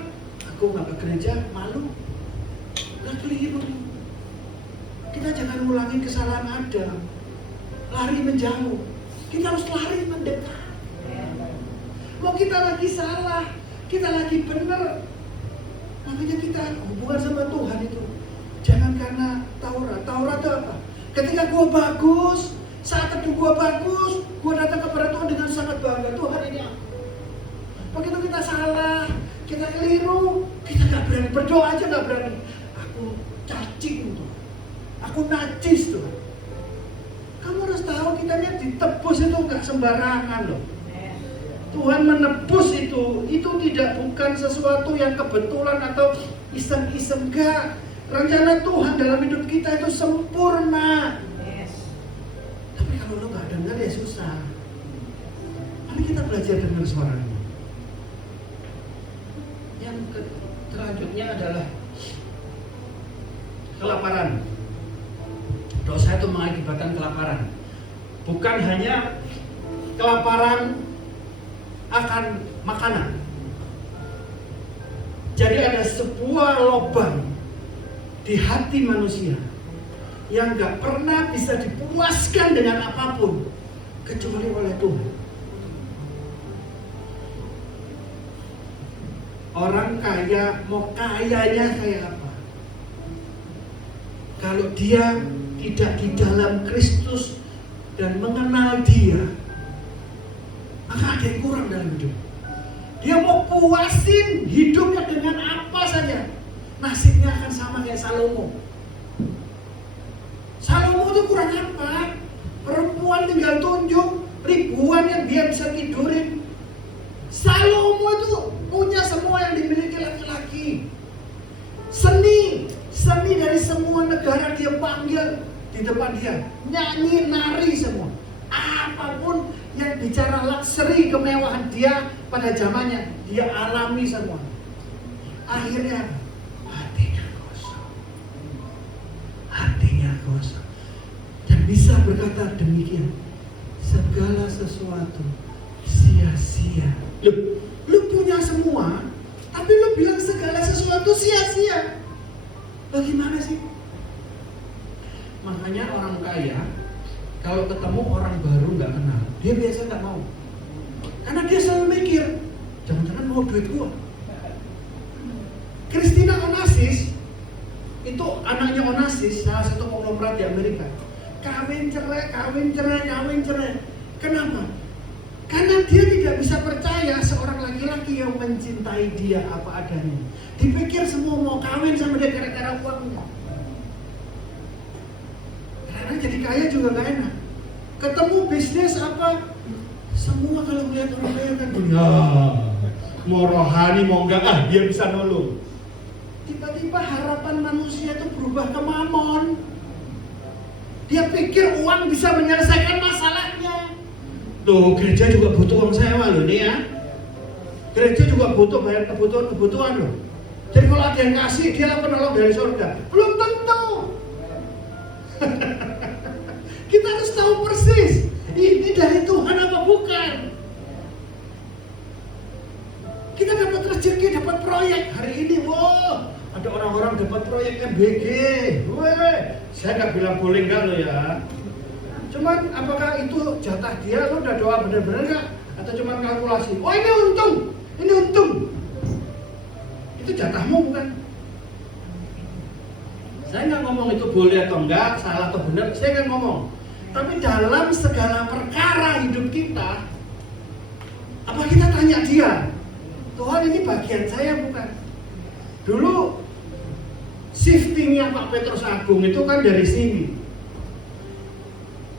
Aku gak ke gereja, malu. Gak keliru. Kita jangan ulangi kesalahan Adam. Lari menjauh. Kita harus lari mendekat. Mau kita lagi salah, kita lagi benar. Makanya kita hubungan sama Tuhan itu jangan karena Taurat. Taurat itu apa? Ketika gua bagus, saat teduh gua bagus, gua datang kepada Tuhan dengan sangat bangga. Tuhan ini aku. Begitu kita salah, kita keliru, kita gak berani berdoa aja gak berani. Aku cacing tuh, aku najis tuh. Kamu harus tahu kitanya ditebus itu gak sembarangan loh. Tuhan menebus itu tidak bukan sesuatu yang kebetulan atau iseng-iseng, gak. Rencana Tuhan dalam hidup kita itu sempurna. Tapi kalau lo gak dengar ya susah. Mari kita belajar dengar suaranya. Yang selanjutnya adalah kelaparan. Dosa itu mengakibatkan kelaparan. Bukan hanya kelaparan akan makanan. Jadi ada sebuah lubang di hati manusia yang gak pernah bisa dipuaskan dengan apapun kecuali oleh Tuhan. Orang kaya, mau kayanya kayak apa? Kalau dia tidak di dalam Kristus dan mengenal dia, maka ada yang kurang dalam hidup. Dia mau puasin hidupnya dengan apa saja, nasibnya akan sama kayak Salomo. Salomo itu kurang apa? Perempuan tinggal tunjuk, ribuan yang dia bisa tidurin. Salomo itu punya semua yang dimiliki laki-laki. Seni dari semua negara dia panggil di depan dia. Nyanyi, nari semua. Apapun yang bicara luxury, kemewahan dia pada zamannya, dia alami semua. Akhirnya hatinya kosong. Dan bisa berkata demikian, segala sesuatu sia-sia. Lu punya semua, tapi lu bilang segala sesuatu sia-sia. Bagaimana sih? Makanya orang kaya kalau ketemu orang baru nggak kenal, dia biasa nggak mau. Karena dia selalu mikir, jangan-jangan mau duit gua. Christina Onassis itu anaknya Onassis, salah satu konglomerat di Amerika. Kawin cerai. Kenapa? Karena dia tidak bisa percaya seorang laki-laki yang mencintai dia apa adanya. Dipikir semua mau kawin sama dia gara-gara uangnya. Karena jadi kaya juga gak enak. Ketemu bisnis apa? Semua kalau melihat orang kaya kan mau rohani mau enggak, dia bisa nolong. Tiba-tiba harapan manusia itu berubah ke mamon. Dia pikir uang bisa menyelesaikan masalahnya. Tuh, gereja juga butuh uang sewa loh nih ya. Gereja juga butuh bayar kebutuhan loh. Jadi kalau ada yang kasih, dia lah penolong dari surga. Belum tentu. Kita harus tahu persis, ini dari Tuhan apa bukan. Kita dapat rezeki, dapat proyek hari ini. Wow, ada orang-orang dapat proyek MBG. Weh, saya nggak bilang boleh enggak loh ya. Cuman apakah itu jatah dia, lo udah doa bener-bener nggak? Atau cuman kalkulasi? Oh ini untung. Itu jatahmu bukan? Saya nggak ngomong itu boleh atau enggak, salah atau benar, saya nggak ngomong. Tapi dalam segala perkara hidup kita, apa kita tanya dia, Tuhan ini bagian saya bukan? Dulu shiftingnya Pak Petrus Agung itu kan dari sini.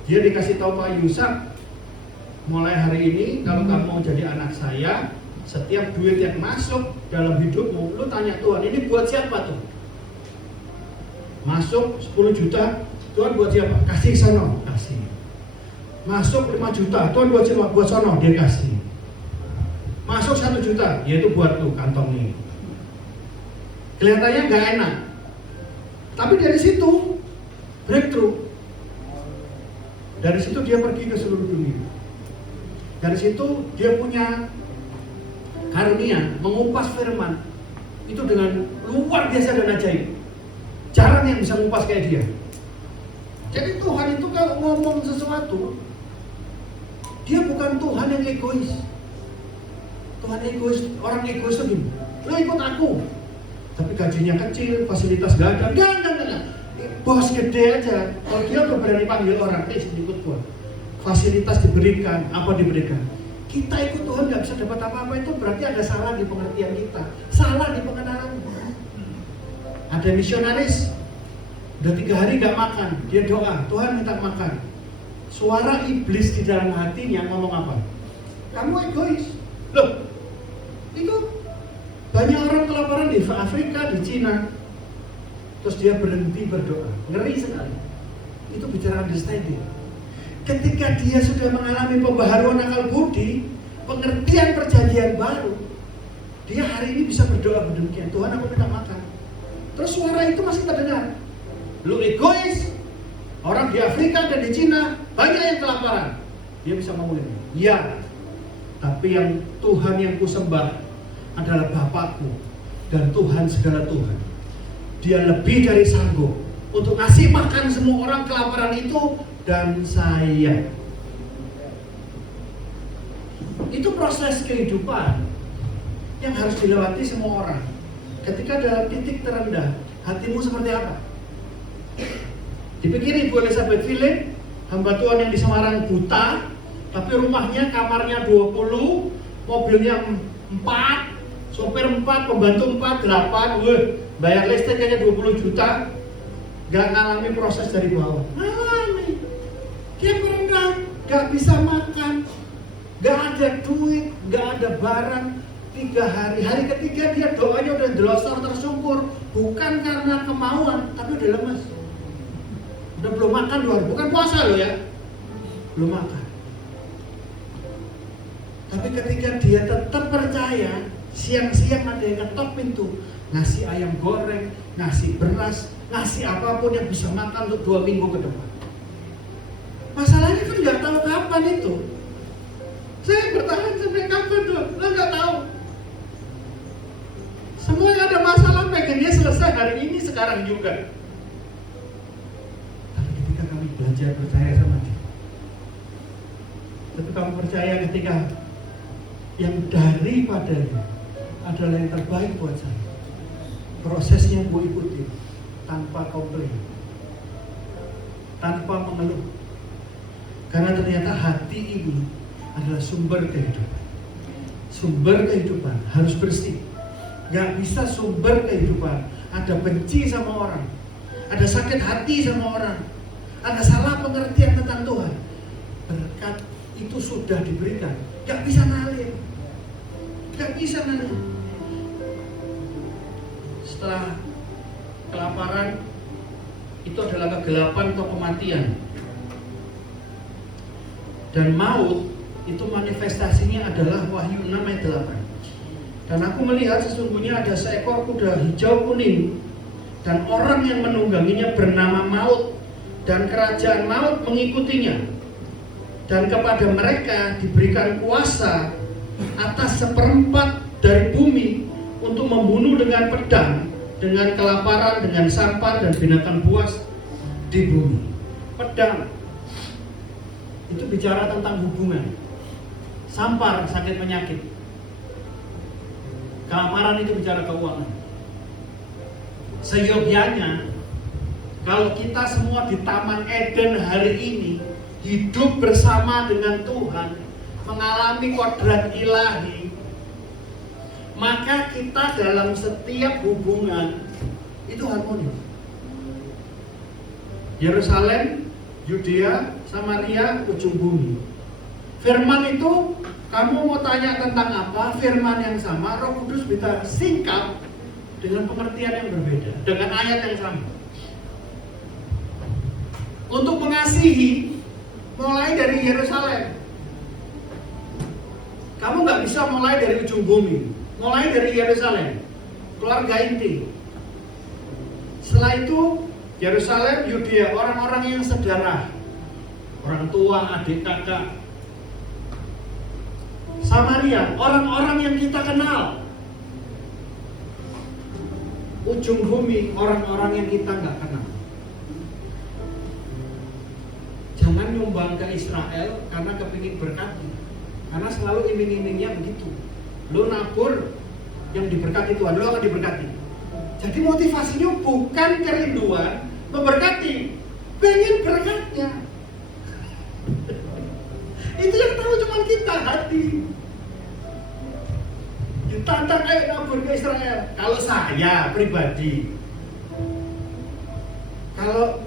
Dia dikasih tahu Pak Yusak, mulai hari ini kalau kamu mau jadi anak saya, setiap duit yang masuk dalam hidupmu, lu tanya Tuhan, ini buat siapa tuh? Masuk 10 juta, Tuhan buat siapa? Kasih sono, kasih. Masuk 5 juta, Tuhan buat siapa? Buat sono, dia kasih. Masuk 1 juta, yaitu buat lu, kantong ini. Kelihatannya nggak enak, tapi dari situ breakthrough. Dari situ dia pergi ke seluruh dunia. Dari situ dia punya karunia mengupas firman itu dengan luar biasa dan ajaib. Jarang yang bisa mengupas kayak dia. Jadi Tuhan itu kalau ngomong sesuatu, dia bukan Tuhan yang egois. Tuhan egois, orang egois itu gini, lo ikut aku, tapi gajinya kecil, fasilitas gak ada. Enggak. Bos gede aja, kalau dia udah berani panggil orang, ikut gua. Fasilitas diberikan, apa diberikan. Kita ikut Tuhan nggak bisa dapat apa-apa, itu berarti ada salah di pengertian kita, salah di pengenalan. Ada misionaris, udah 3 hari nggak makan, dia doa, Tuhan minta makan. Suara iblis di dalam hatinya ngomong apa? Kamu egois. Loh, itu banyak orang kelaparan di Afrika, di Cina. Terus dia berhenti berdoa, ngeri sekali. Itu bicara understanding. Ketika dia sudah mengalami pembaharuan akal budi, pengertian perjanjian baru, dia hari ini bisa berdoa demikian, Tuhan aku minta makan. Terus suara itu masih terdengar. Lu egois, orang di Afrika dan di Cina banyak yang kelaparan. Dia bisa ngomong ini, ya, tapi yang Tuhan yang kusembah adalah Bapakku dan Tuhan segala Tuhan. Dia lebih dari sanggup untuk ngasih makan semua orang kelaparan itu dan saya. Itu proses kehidupan yang harus dilewati semua orang. Ketika dalam titik terendah, hatimu seperti apa? Dipikir Ibu Elizabeth Philip, hamba Tuhan yang di Semarang buta, tapi rumahnya kamarnya 20, mobilnya 4, sopir 4, pembantu 4, 8, bayar listrik aja 20 juta, gak ngalami proses dari bawah. Ngalami. Dia merendah, gak bisa makan, gak ada duit, gak ada barang. 3 hari, hari ketiga dia doanya udah delosor tersungkur, bukan karena kemauan, tapi udah lemes. Udah belum makan 2 hari, bukan puasa loh ya, belum makan. Tapi ketika dia tetap percaya, siang-siang ada yang ngetok pintu, ngasih ayam goreng, ngasih beras, ngasih apapun yang bisa makan untuk 2 minggu ke depan. Masalahnya kan nggak tahu kapan itu. Saya bertahan sampai kapan tuh? Lo nggak tahu. Semua yang ada masalah pengennya selesai hari ini, sekarang juga. Tapi ketika kami belajar percaya sama dia, ketika kamu percaya ketika yang daripadanya adalah yang terbaik buat saya. Prosesnya gue ikuti tanpa komplain, tanpa mengeluh. Karena ternyata hati ini adalah sumber kehidupan. Sumber kehidupan harus bersih. Gak bisa sumber kehidupan ada benci sama orang, ada sakit hati sama orang, ada salah pengertian tentang Tuhan. Berkat itu sudah diberikan, gak bisa ngalir, gak bisa ngalir. Setelah kelaparan, itu adalah kegelapan atau kematian. Dan maut itu manifestasinya adalah Wahyu 6 ayat 8. Dan aku melihat sesungguhnya ada seekor kuda hijau kuning, dan orang yang menungganginya bernama Maut, dan kerajaan maut mengikutinya. Dan kepada mereka diberikan kuasa atas 1/4 dari bumi untuk membunuh dengan pedang, dengan kelaparan, dengan sampar, dan binatang buas di bumi. Pedang itu bicara tentang hubungan. Sampar sakit penyakit. Kelaparan itu bicara keuangan. Seyogyanya kalau kita semua di Taman Eden hari ini hidup bersama dengan Tuhan, mengalami kodrat ilahi, maka kita dalam setiap hubungan itu harmonis. Yerusalem, Yudea, Samaria, ujung bumi. Firman itu, kamu mau tanya tentang apa, firman yang sama, Roh Kudus bisa singkap dengan pengertian yang berbeda, dengan ayat yang sama. Untuk mengasihi, mulai dari Yerusalem. Kamu nggak bisa mulai dari ujung bumi, mulai dari Yerusalem, keluarga inti. Setelah itu, Yerusalem, Yudea, orang-orang yang sedarah, orang tua, adik, kakak. Samaria, orang-orang yang kita kenal. Ujung bumi, orang-orang yang kita nggak kenal. Jangan nyumbang ke Israel karena kepingin berkati, karena selalu iming-imingnya begitu. Lo nabur yang diberkati Tuhan, lo akan diberkati. Jadi motivasinya bukan kerinduan memberkati, pengen berkatnya. Itu yang tahu cuma kita, hati. Ditantang, ayo nabur ke Israel. Kalau saya pribadi, kalau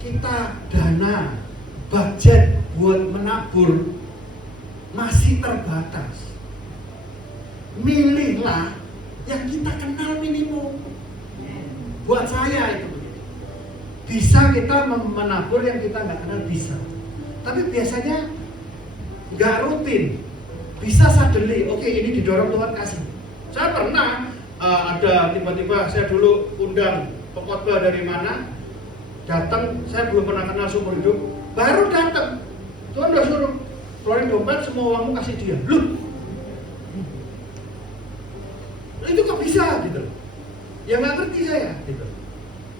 kita dana, budget buat menabur masih terbatas, milihlah yang kita kenal minimum. Buat saya itu bisa kita menabur yang kita nggak kenal, bisa. Tapi biasanya nggak rutin, bisa suddenly, oke, ini didorong Tuhan kasih. Saya pernah ada tiba-tiba saya dulu undang pengkhotbah dari mana, datang, saya belum pernah kenal seumur hidup, baru datang, Tuhan udah suruh keluarin dompet, semua uangmu kasih dia. Loh, itu kok bisa gitu? Ya nggak ngerti saya gitu.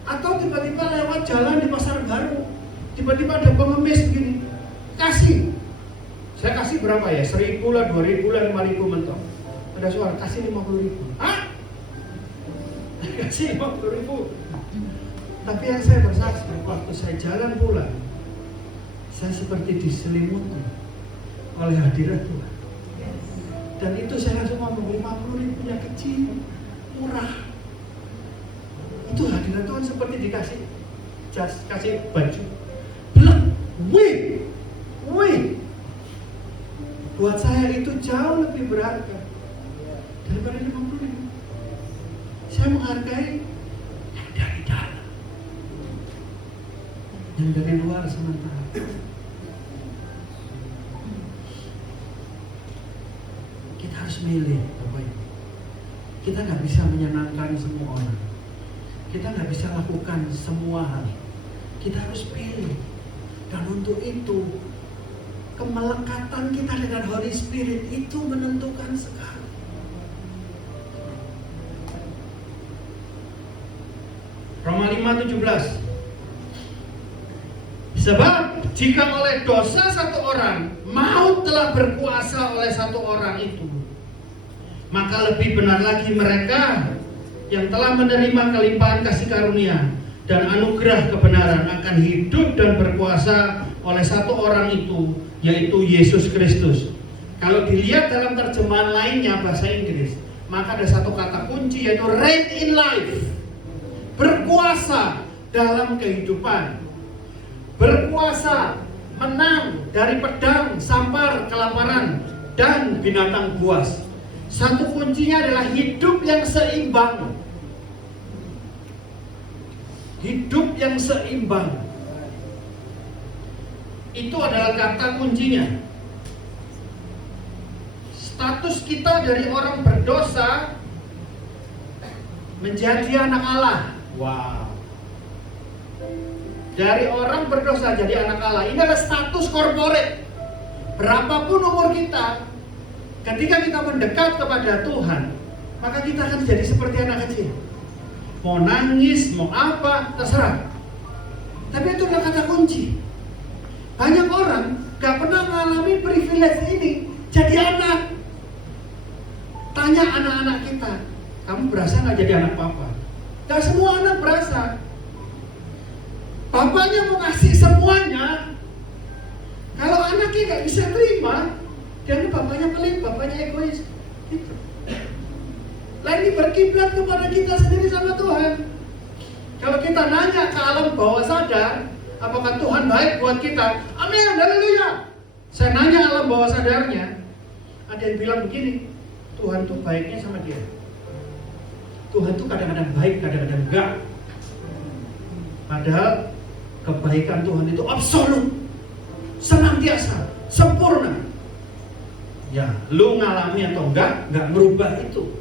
Atau tiba-tiba lewat jalan di pasar baru, tiba-tiba ada pengemis gini, kasih. Saya kasih berapa ya? 1.000 lah, 2.000 lah, 5.000 mentok. Ada suara, kasih 50.000. Hah? Kasih 50.000. Tapi yang saya bersaksi, waktu saya jalan pulang, saya seperti diselimuti oleh hadirat Tuhan. Dan itu saya langsung ngomong, 50.000 yang kecil, murah. Itu hadirat Tuhan seperti dikasih kasih baju. Blek, wih. Buat saya itu jauh lebih berharga daripada 50.000. Saya menghargai yang dari dalam, yang dari luar sementara. Kita harus milih, Bapak Ibu. Kita nggak bisa menyenangkan semua orang. Kita nggak bisa lakukan semua hal. Kita harus pilih. Dan untuk itu, kemelekatan kita dengan Holy Spirit itu menentukan sekali. Roma 5:17. Sebab jika oleh dosa satu orang maut telah berkuasa oleh satu orang itu, Maka lebih benar lagi mereka yang telah menerima kelimpahan kasih karunia dan anugerah kebenaran akan hidup dan berkuasa oleh satu orang itu, yaitu Yesus Kristus. Kalau dilihat dalam terjemahan lainnya bahasa Inggris, maka ada satu kata kunci, yaitu reign in life. Berkuasa dalam kehidupan. Berkuasa menang dari pedang, sampar, kelaparan, dan binatang buas. Satu kuncinya adalah hidup yang seimbang. Hidup yang seimbang. Itu adalah kata kuncinya. Status kita dari orang berdosa menjadi anak Allah. Wow. Dari orang berdosa jadi anak Allah. Ini adalah status korporat. Berapapun umur kita, ketika kita mendekat kepada Tuhan, maka kita akan jadi seperti anak kecil. Mau nangis, mau apa, terserah. Tapi itu adalah kata kunci. Banyak orang gak pernah mengalami privilege ini jadi anak. Tanya anak-anak kita, kamu berasa gak jadi anak papa? Gak semua anak berasa. Bapaknya mau kasih semuanya. Kalau anaknya gak bisa terima, dia bapaknya pelit, bapaknya egois. Gitu. Lah ini berkiblat kepada kita sendiri sama Tuhan. Kalau kita nanya ke alam bawah sadar, apakah Tuhan baik buat kita? Amin, haleluya. Saya nanya alam bawah sadarnya, ada yang bilang begini, Tuhan tuh baiknya sama dia. Tuhan tuh kadang-kadang baik, kadang-kadang enggak. Padahal kebaikan Tuhan itu absolut, senantiasa, sempurna. Ya, lu ngalami atau enggak merubah itu.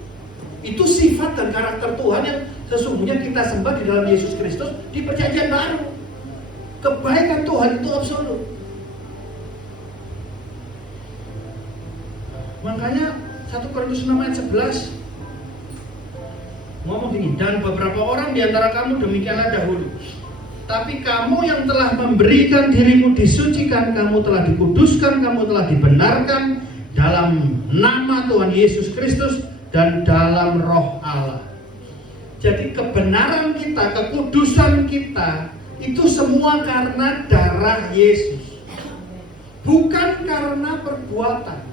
Itu sifat dan karakter Tuhan yang sesungguhnya kita sembah di dalam Yesus Kristus di perjanjian baru. Kebaikan Tuhan itu absolut. Makanya 1 Korintus 6 ayat 11 ngomong gini, dan beberapa orang di antara kamu demikianlah dahulu. Tapi kamu yang telah memberikan dirimu disucikan, kamu telah dikuduskan, kamu telah dibenarkan dalam nama Tuhan Yesus Kristus dan dalam roh Allah. Jadi kebenaran kita, kekudusan kita itu semua karena darah Yesus, bukan karena perbuatan.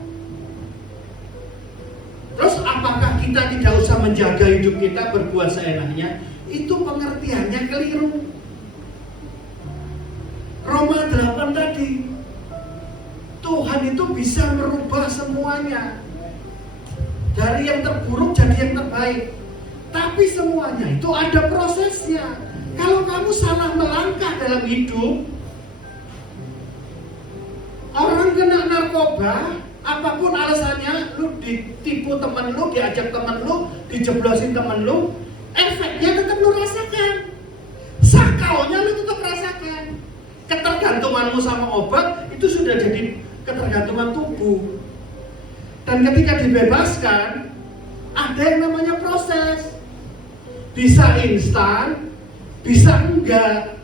Terus apakah kita tidak usah menjaga hidup kita berbuat seenaknya? Itu pengertiannya keliru. Roma 8 tadi, Tuhan itu bisa merubah semuanya dari yang terburuk jadi yang terbaik. Tapi semuanya itu ada prosesnya. Kalau kamu salah melangkah dalam hidup, orang kena narkoba, apapun alasannya, lu ditipu teman lu, diajak teman lu, dijeblosin teman lu, efeknya tetap lu rasakan. Sakaunya lu tetap rasakan. Ketergantunganmu sama obat itu sudah jadi ketergantungan tubuh. Dan ketika dibebaskan, ada yang namanya proses. Bisa instan, bisa enggak.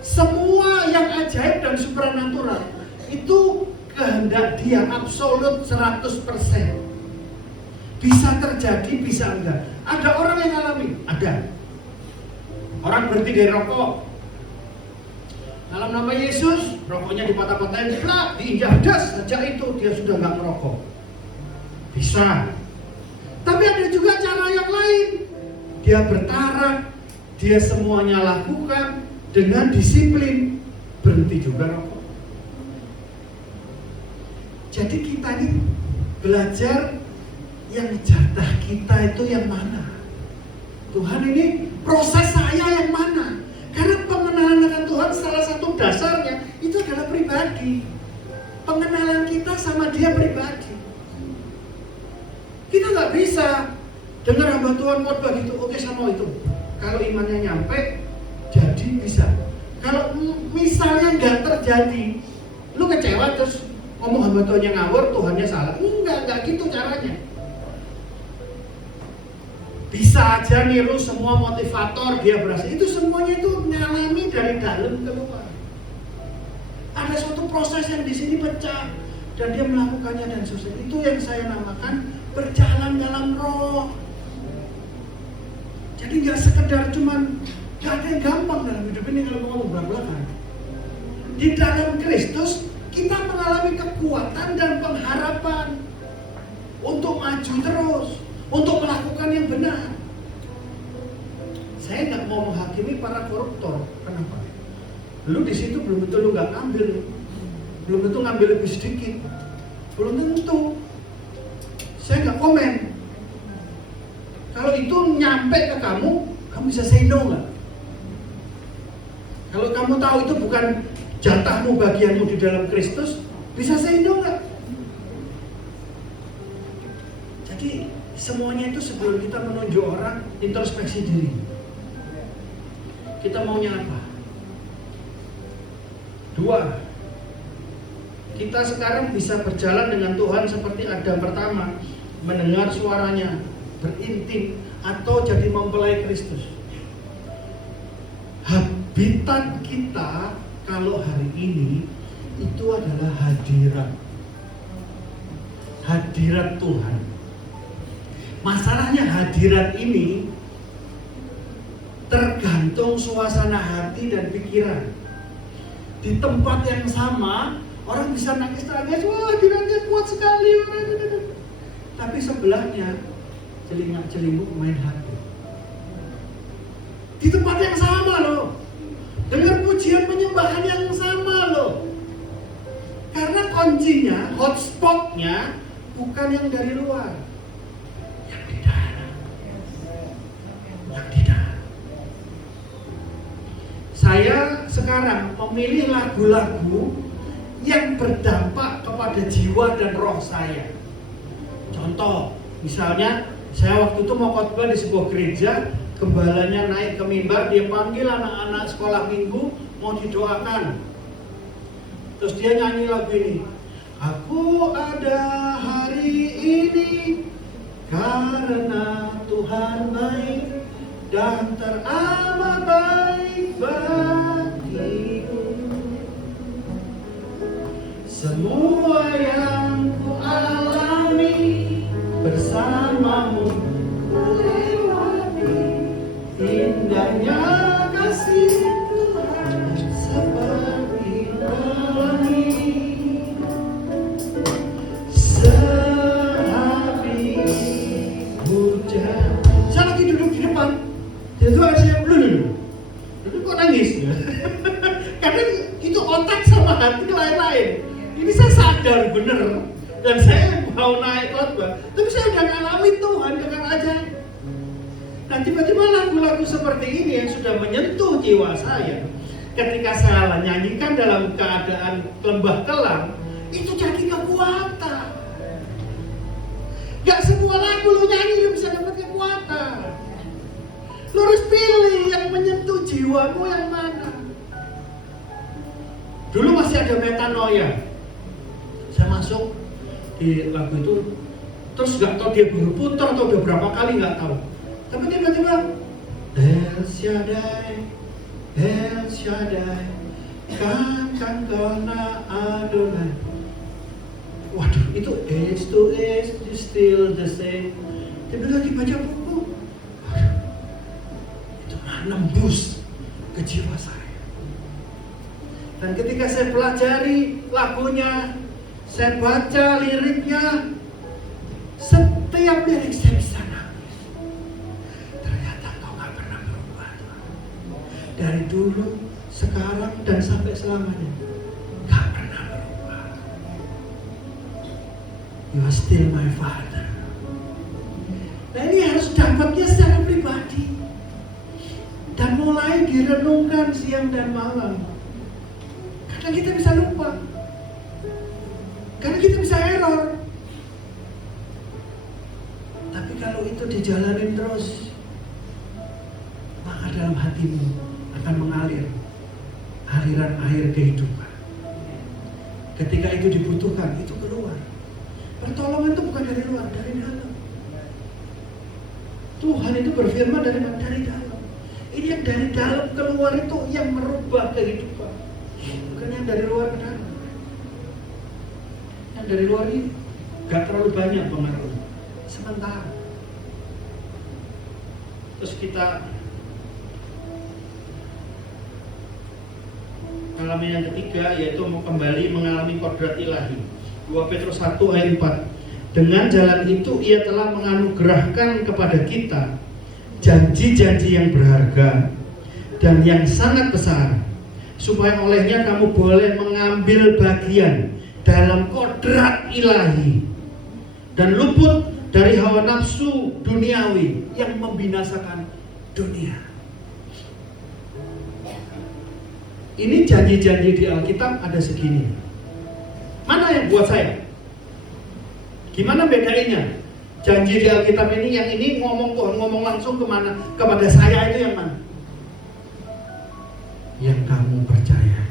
Semua yang ajaib dan supranatural itu kehendak Dia absolut 100%. Bisa terjadi, bisa enggak. Ada orang yang alami, ada. Orang berhenti dari rokok. Dalam nama Yesus, rokoknya dipatah-patahin, diinjak das, sejak itu dia sudah nggak merokok. Bisa. Tapi ada juga cara yang lain. Dia bertarak, dia semuanya lakukan dengan disiplin, berhenti juga rokok. Jadi kita ini belajar yang jatah kita itu yang mana. Tuhan ini proses saya yang mana. Karena pengenalan dengan Tuhan salah satu dasarnya itu adalah pribadi. Pengenalan kita sama Dia pribadi. Kita nggak bisa dengar hamba Tuhan khotbah gitu, oke sama itu. Kalau imannya nyampe, jadi bisa. Kalau misalnya nggak terjadi, lu kecewa terus ngomong hamba Tuhannya ngawur, Tuhannya salah. Enggak gitu caranya. Bisa aja niru semua motivator, dia berhasil. Itu semuanya itu ngalami dari dalam keluar. Ada suatu proses yang di sini pecah. dan dia melakukannya dan sukses. Itu yang saya namakan berjalan dalam roh. Jadi nggak sekedar cuman, gak ada yang gampang dalam hidup ini kalau ngomong belak-belakan. Di dalam Kristus kita mengalami kekuatan dan pengharapan untuk maju terus, untuk melakukan yang benar. Saya nggak mau menghakimi para koruptor. Kenapa? Lu di situ belum tentu lu nggak ngambil, belum tentu ngambil lebih sedikit, belum tentu. Saya nggak komen. Kalau itu nyampe ke kamu bisa say no nggak? Kalau kamu tahu itu bukan jatahmu, bagianmu di dalam Kristus, bisa say no nggak? Jadi semuanya itu sebelum kita menunjuk orang, introspeksi diri. Kita maunya apa? 2. Kita sekarang bisa berjalan dengan Tuhan seperti Adam pertama, mendengar suaranya, berintim, atau jadi mempelai Kristus. Habitat kita kalau hari ini itu adalah hadirat Tuhan. Masalahnya hadirat ini tergantung suasana hati dan pikiran. Di tempat yang sama orang bisa nangis-nangis, wah hadiratnya kuat sekali, tapi sebelahnya celingak-celinguk main hati. Di tempat yang sama loh, dengan pujian penyembahan yang sama loh. Karena kuncinya, hotspotnya bukan yang dari luar, yang di dalam. Yang di dalam. Saya sekarang memilih lagu-lagu yang berdampak kepada jiwa dan roh saya. Contoh, misalnya saya waktu itu mau khotbah di sebuah gereja, gembalanya naik ke mimbar, dia panggil anak-anak sekolah minggu mau didoakan. Terus dia nyanyi lagu ini. Aku ada hari ini karena Tuhan baik dan teramat baik bagiku. Semua yang ku alami bersamamu ku lewati, indahnya kasih Tuhan seperti pelangi, sehabis hujan. Saya lagi duduk di depan, dia tuh saya belum kok nangis. Karena itu otak sama hati lain-lain. Ini saya sadar bener dan saya mau naik khotbah, tapi saya udah ngalami Tuhan dengan ajaib. Nah tiba-tiba lagu-lagu seperti ini yang sudah menyentuh jiwa saya, ketika saya nyanyikan dalam keadaan lembah kelam, itu jadi kekuatan. Gak semua lagu lu nyanyi lu bisa dapat kekuatan. Lu harus pilih yang menyentuh jiwamu yang mana. Dulu masih ada metanoia. Saya masuk di lagu itu, terus gak tahu dia baru putar atau udah berapa kali gak tahu. Tapi tiba-tiba El Shaddai, El Shaddai, kan karena Adonai. Waduh, itu age to age still the same. Tapi lagi baca buku, waduh, itu nembus ke jiwa saya. Dan ketika saya pelajari lagunya, saya baca liriknya, setiap lirik saya bisa nangis. Ternyata Kau gak pernah berubah, Tuhan. Dari dulu, sekarang, dan sampai selamanya, gak pernah berubah. You are still my Father. Nah ini harus dapatnya secara pribadi dan mulai direnungkan siang dan malam. Karena kita bisa lupa, karena kita bisa error. Tapi kalau itu dijalanin terus, maka dalam hatimu akan mengalir aliran air kehidupan. Ketika itu dibutuhkan, itu keluar. Pertolongan itu bukan dari luar, dari dalam. Tuhan itu berfirman dari dalam. Ini yang dari dalam keluar itu yang merubah kehidupan, bukan yang dari luar ke dalam. Nah Yang dari luar ini gak terlalu banyak pengaruh. Sementara. Terus kita mengalami yang ketiga, yaitu kembali mengalami kodrat ilahi. 2 Petrus 1 ayat 4. Dengan jalan itu ia telah menganugerahkan kepada kita janji-janji yang berharga dan yang sangat besar, supaya olehnya kamu boleh mengambil bagian dalam kodrat ilahi dan luput dari hawa nafsu duniawi yang membinasakan dunia. Ini janji-janji di Alkitab ada segini. Mana yang buat saya? Gimana bedainnya? Janji di Alkitab ini, yang ini ngomong langsung kemana? Kepada saya itu yang mana? Yang kamu percaya,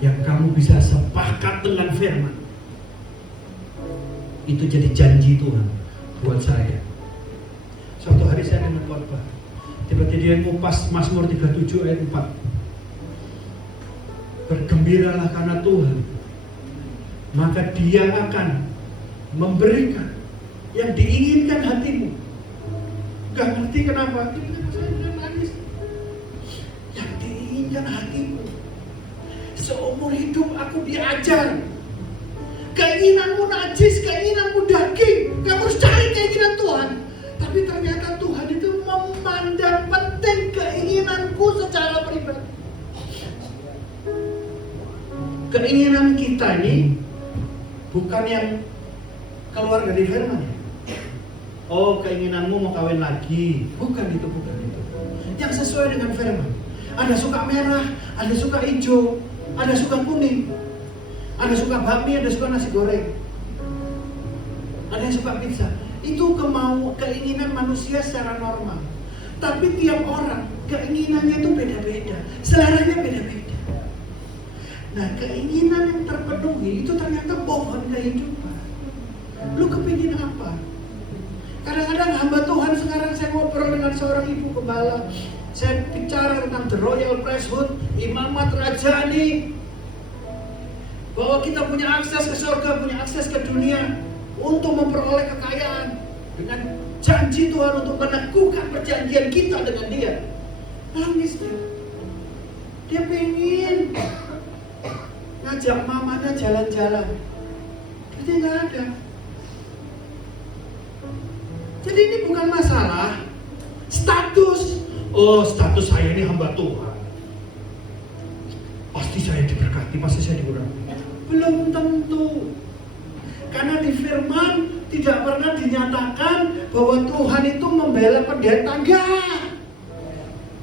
yang kamu bisa sepakat dengan firman. Itu jadi janji Tuhan buat saya. Suatu hari saya dengar khotbah, tiba-tiba dia ngupas Mazmur 37 ayat 4. Bergembiralah karena Tuhan, maka Dia akan memberikan yang diinginkan hatimu. Gak ngerti kenapa? Saya benar nangis. Yang diinginkan hatimu. Seumur hidup aku diajar, keinginanmu najis, keinginanmu daging, kamu harus cari keinginan Tuhan. Tapi ternyata Tuhan itu memandang penting keinginanku secara pribadi. Keinginan kita ini bukan yang keluar dari firman. Oh, keinginanmu mau kawin lagi. Bukan itu. Yang sesuai dengan firman. Ada suka merah, ada suka hijau, ada suka kuning, ada suka bakmi, ada suka nasi goreng, ada yang suka pizza. Itu keinginan manusia secara normal. Tapi tiap orang keinginannya itu beda-beda, seleranya beda-beda. Nah, keinginan yang terpenuhi itu ternyata pohon kehidupan. Lu kepingin apa? Kadang-kadang hamba Tuhan sekarang, saya ngobrol dengan seorang ibu gembala, saya bicara tentang the royal priesthood, imamat rajani, bahwa kita punya akses ke surga, punya akses ke dunia untuk memperoleh kekayaan dengan janji Tuhan untuk meneguhkan perjanjian kita dengan Dia. Nangis dia pengen ngajak mamanya jalan-jalan, jadi nggak ada. Jadi ini bukan masalah status. Oh, status saya ini hamba Tuhan, pasti saya diberkati, pasti saya diurapi. Belum tentu. Karena di firman tidak pernah dinyatakan bahwa Tuhan itu membela pendeta. Enggak.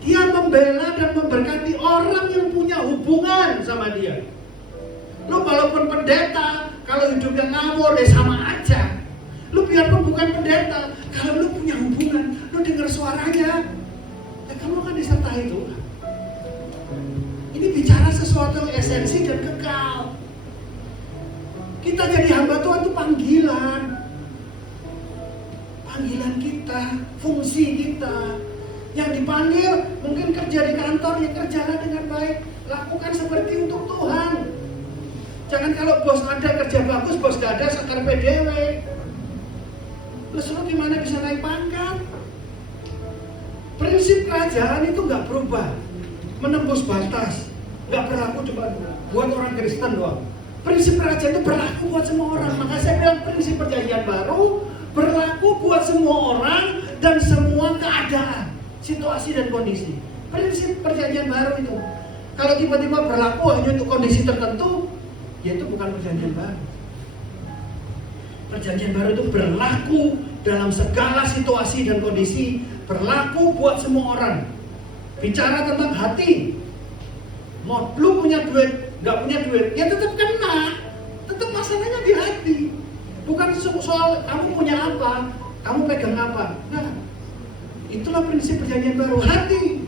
Dia membela dan memberkati orang yang punya hubungan sama Dia. Lu walaupun pendeta, kalau hidupnya ngawur ya sama aja. Lu biarpun bukan pendeta, kalau lu punya hubungan, lu dengar suaranya, ya kamu akan disertai Tuhan. Ini bicara sesuatu yang esensi dan kekal. Kita jadi hamba Tuhan itu panggilan. Panggilan kita, fungsi kita. Yang dipanggil mungkin kerja di kantor, ya kerjalah dengan baik. Lakukan seperti untuk Tuhan. Jangan kalau bos ada kerja bagus, bos gak ada sakar PDW. Terus lu gimana bisa naik pangkat? Prinsip kerajaan itu gak berubah. Menembus batas. Gak berlaku cuma buat orang Kristen doang. Prinsip kerajaan itu berlaku buat semua orang. Maka saya bilang prinsip perjanjian baru berlaku buat semua orang dan semua keadaan, situasi dan kondisi. Prinsip perjanjian baru itu. Kalau tiba-tiba berlaku hanya untuk kondisi tertentu, ya itu bukan perjanjian baru. Perjanjian baru itu berlaku dalam segala situasi dan kondisi, berlaku buat semua orang. Bicara tentang hati. Mau lu punya duit, nggak punya duit, ya tetap kena. Tetap masalahnya di hati. Bukan soal kamu punya apa, kamu pegang apa. Nah, itulah prinsip perjanjian baru, hati.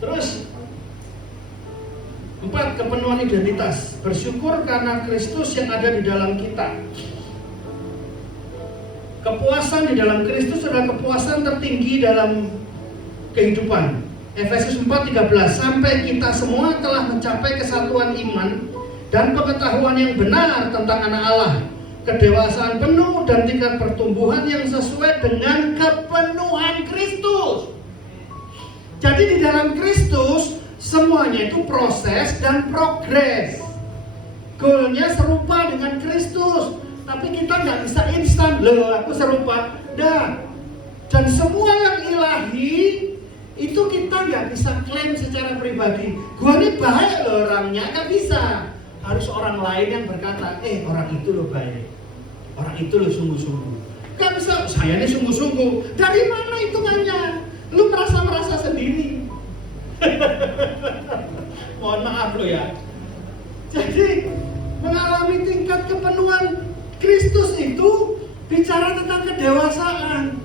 Terus 4, kepenuhan identitas. Bersyukur karena Kristus yang ada di dalam kita. Kepuasan di dalam Kristus adalah kepuasan tertinggi dalam kehidupan. Efesus 4:13, sampai kita semua telah mencapai kesatuan iman dan pengetahuan yang benar tentang anak Allah, kedewasaan penuh dan tingkat pertumbuhan yang sesuai dengan kepenuhan Kristus. Jadi di dalam Kristus semuanya itu proses dan progres. Goalnya serupa dengan Kristus, tapi kita nggak bisa instan loh aku serupa. Dan semua yang ilahi itu kita nggak bisa klaim secara pribadi. Gua ini baik loh orangnya, nggak bisa. Harus orang lain yang berkata, orang itu loh baik, orang itu loh sungguh-sungguh. Nggak bisa, saya ini sungguh-sungguh. Dari mana hitungannya? Lu merasa sendiri. Mohon maaf lo ya. Jadi mengalami tingkat kepenuhan Kristus itu bicara tentang kedewasaan.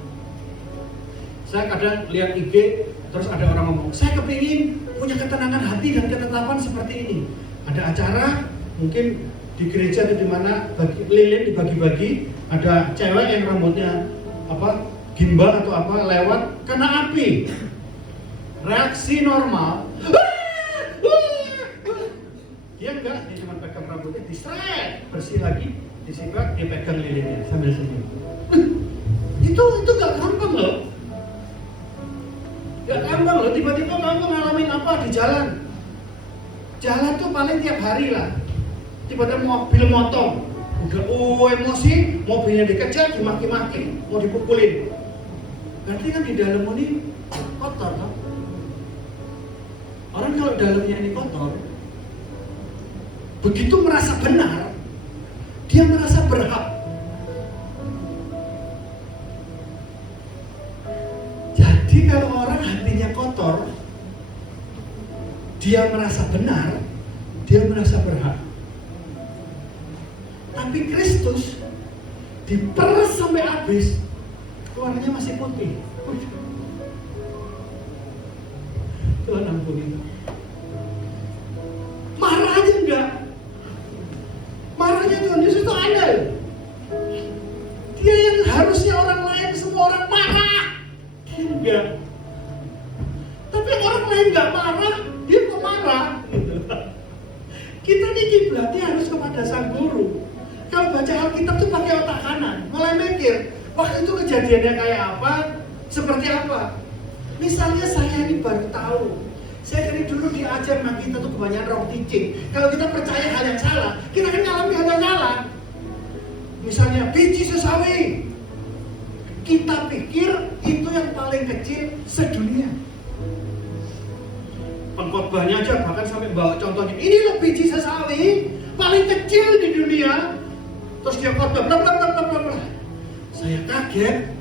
Saya kadang lihat IG, terus ada orang ngomong, saya kepingin punya ketenangan hati dan ketetapan seperti ini. Ada acara, mungkin di gereja atau di mana lilin dibagi-bagi, ada cewek yang rambutnya gimbal atau lewat kena api. Reaksi normal, dia enggak, dia cuma pegang rambutnya, diseret, bersih lagi, disikat, dia pegang lilinnya sambil senyum. Itu nggak gampang loh. Gak gampang loh, tiba-tiba kamu ngalamin apa di jalan. Jalan tuh paling tiap hari lah. Tiba-tiba mobil motong, udah emosi, mobilnya dikejar, dimaki-maki, mau dipukulin. Berarti kan di dalam ini kotor kan? Orang kalau dalamnya ini kotor, begitu merasa benar, dia merasa berhak. Jadi kalau orang hatinya kotor, dia merasa benar, dia merasa berhak. Tapi Kristus diperes sampai habis, warnanya masih putih. Tuhan ampuni. Marah aja enggak. Marahnya Tuhan Yesus itu andal. Dia yang harusnya orang lain semua orang marah, dia enggak. Tapi orang lain enggak marah, dia kok marah gitu. Kita nih kiblatnya harus kepada Sang Guru. Kalau baca Alkitab tuh pakai otak kanan, mulai mikir, waktu itu kejadiannya kayak apa, seperti apa. Misalnya saya ini baru tahu, saya dari dulu diajar sama kita tuh kebanyakan wrong teaching. Kalau kita percaya hal yang salah, kita akan ngalami hal yang salah. Misalnya biji sesawi, kita pikir itu yang paling kecil sedunia. Pengkhotbahnya aja bahkan sampai bawa contohnya, ini loh biji sesawi paling kecil di dunia. Terus dia khotbah bla bla bla bla bla. Saya kaget,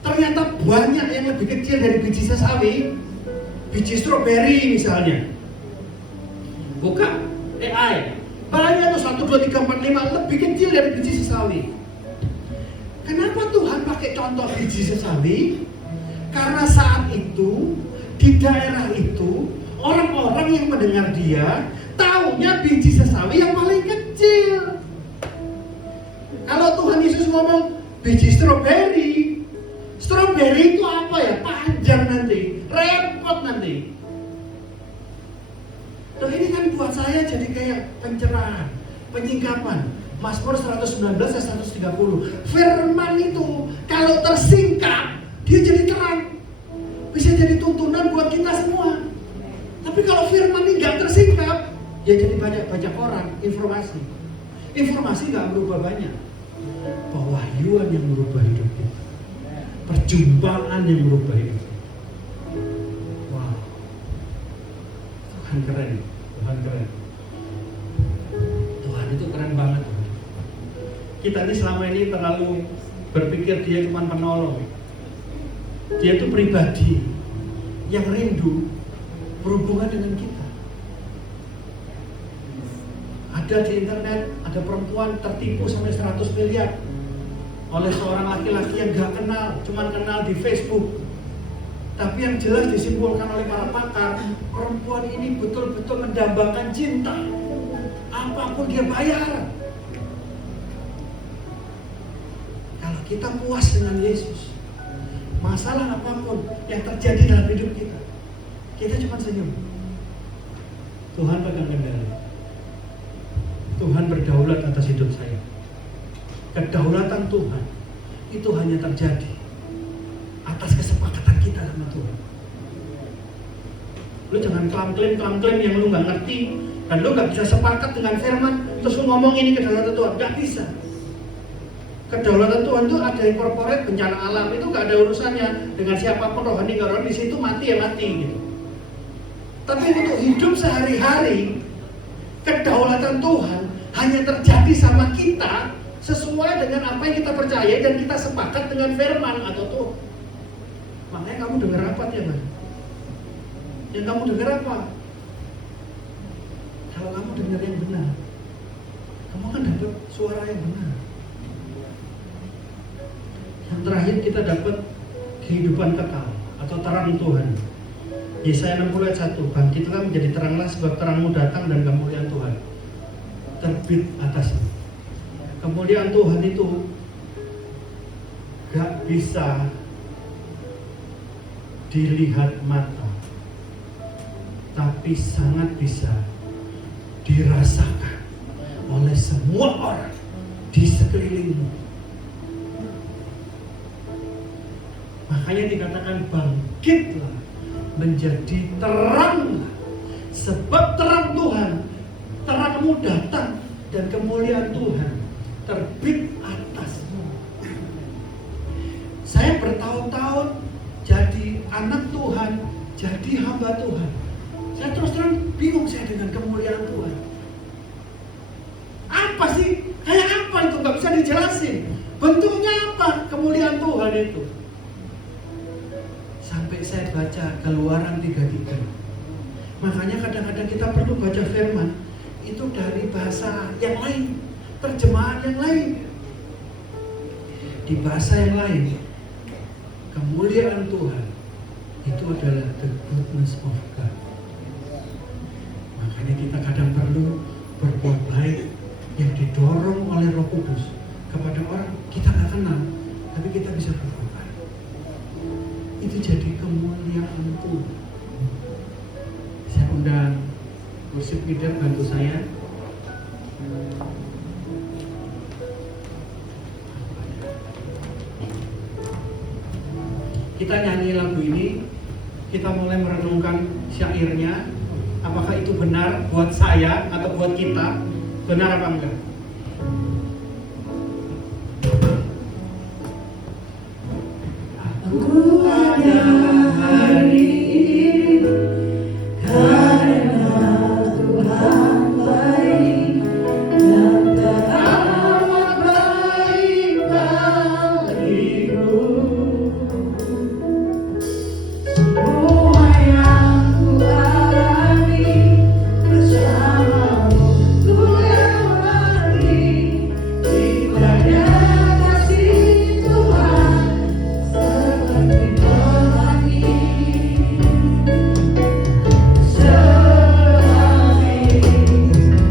ternyata banyak yang lebih kecil dari biji sesawi. Biji stroberi misalnya. Buka AI. Banyak tuh 1, 2, 3, 4, 5 lebih kecil dari biji sesawi. Kenapa Tuhan pakai contoh biji sesawi? Karena saat itu di daerah itu orang-orang yang mendengar dia taunya biji sesawi yang paling kecil. Kalau Tuhan Yesus ngomong biji stroberi, stroberi itu apa ya? Panjang nanti, repot nanti. Nah ini kan buat saya jadi kayak pencerahan, penyingkapan. Mazmur 119 dan 130. Firman itu kalau tersingkap, dia jadi terang. Bisa jadi tuntunan buat kita semua. Tapi kalau firman ini nggak tersingkap, ya jadi banyak baca koran, informasi. Informasi nggak berubah banyak. Pewahyuan yang merubah hidup kita. Perjumpaan yang merubah hidup. Wow. Tuhan keren. Tuhan keren. Tuhan itu keren banget. Kita ini selama ini terlalu berpikir dia cuma penolong. Dia itu pribadi yang rindu berhubungan dengan kita. Ada di internet, ada perempuan tertipu sampai 100 miliar oleh seorang laki-laki yang gak kenal, cuma kenal di Facebook. Tapi yang jelas disimpulkan oleh para pakar, perempuan ini betul-betul mendambakan cinta. Apapun dia bayar. Kalau kita puas dengan Yesus, masalah apapun yang terjadi dalam hidup kita cuma senyum. Tuhan pegang kendali. Tuhan berdaulat atas hidup saya. Kedaulatan Tuhan itu hanya terjadi atas kesepakatan kita sama Tuhan. Lu jangan klaim-klaim yang lu gak ngerti, dan lu gak bisa sepakat dengan firman, terus lu ngomong ini kedaulatan Tuhan. Gak bisa. Kedaulatan Tuhan itu ada yang corporate, bencana alam itu gak ada urusannya dengan siapapun rohani gak rohani, di situ mati ya mati gitu. Tapi untuk hidup sehari-hari, kedaulatan Tuhan hanya terjadi sama kita sesuai dengan apa yang kita percaya dan kita sepakat dengan firman atau Tuhan. Makanya kamu dengar apa tiap hari? Yang kamu dengar apa? Kalau kamu dengar yang benar, kamu akan dapat suara yang benar. Yang terakhir kita dapat kehidupan kekal atau terang Tuhan. Yesaya 60 ayat 1, bangkitlah menjadi teranglah sebab terangmu datang dan kemuliaan Tuhan terbit atasmu. Kemuliaan Tuhan itu gak bisa dilihat mata, tapi sangat bisa dirasakan oleh semua orang di sekelilingmu. Makanya dikatakan bangkitlah menjadi terang, sebab terang Tuhan, terangmu datang dan kemuliaan Tuhan terbit atasmu. Saya bertahun-tahun jadi anak Tuhan, jadi hamba Tuhan. Saya terus terang bingung saya dengan kemuliaan Tuhan. Apa sih? Kayak apa itu? Gak bisa dijelasin. Bentuknya apa kemuliaan Tuhan itu? Sampai saya baca Keluaran 3:3. Makanya kadang-kadang kita perlu baca firman itu dari bahasa yang lain, terjemahan yang lain. Di bahasa yang lain, kemuliaan Tuhan itu adalah the goodness of God. Makanya kita kadang perlu berbuat baik yang didorong oleh Roh Kudus kepada orang kita nggak kenal, tapi kita bisa berbuat baik. Itu jadi kemuliaan Tuhan. Saya undang worship leader bantu saya. Kita nyanyi lagu ini, kita mulai merenungkan syairnya. Apakah itu benar buat saya atau buat kita? Benar apa enggak? Aku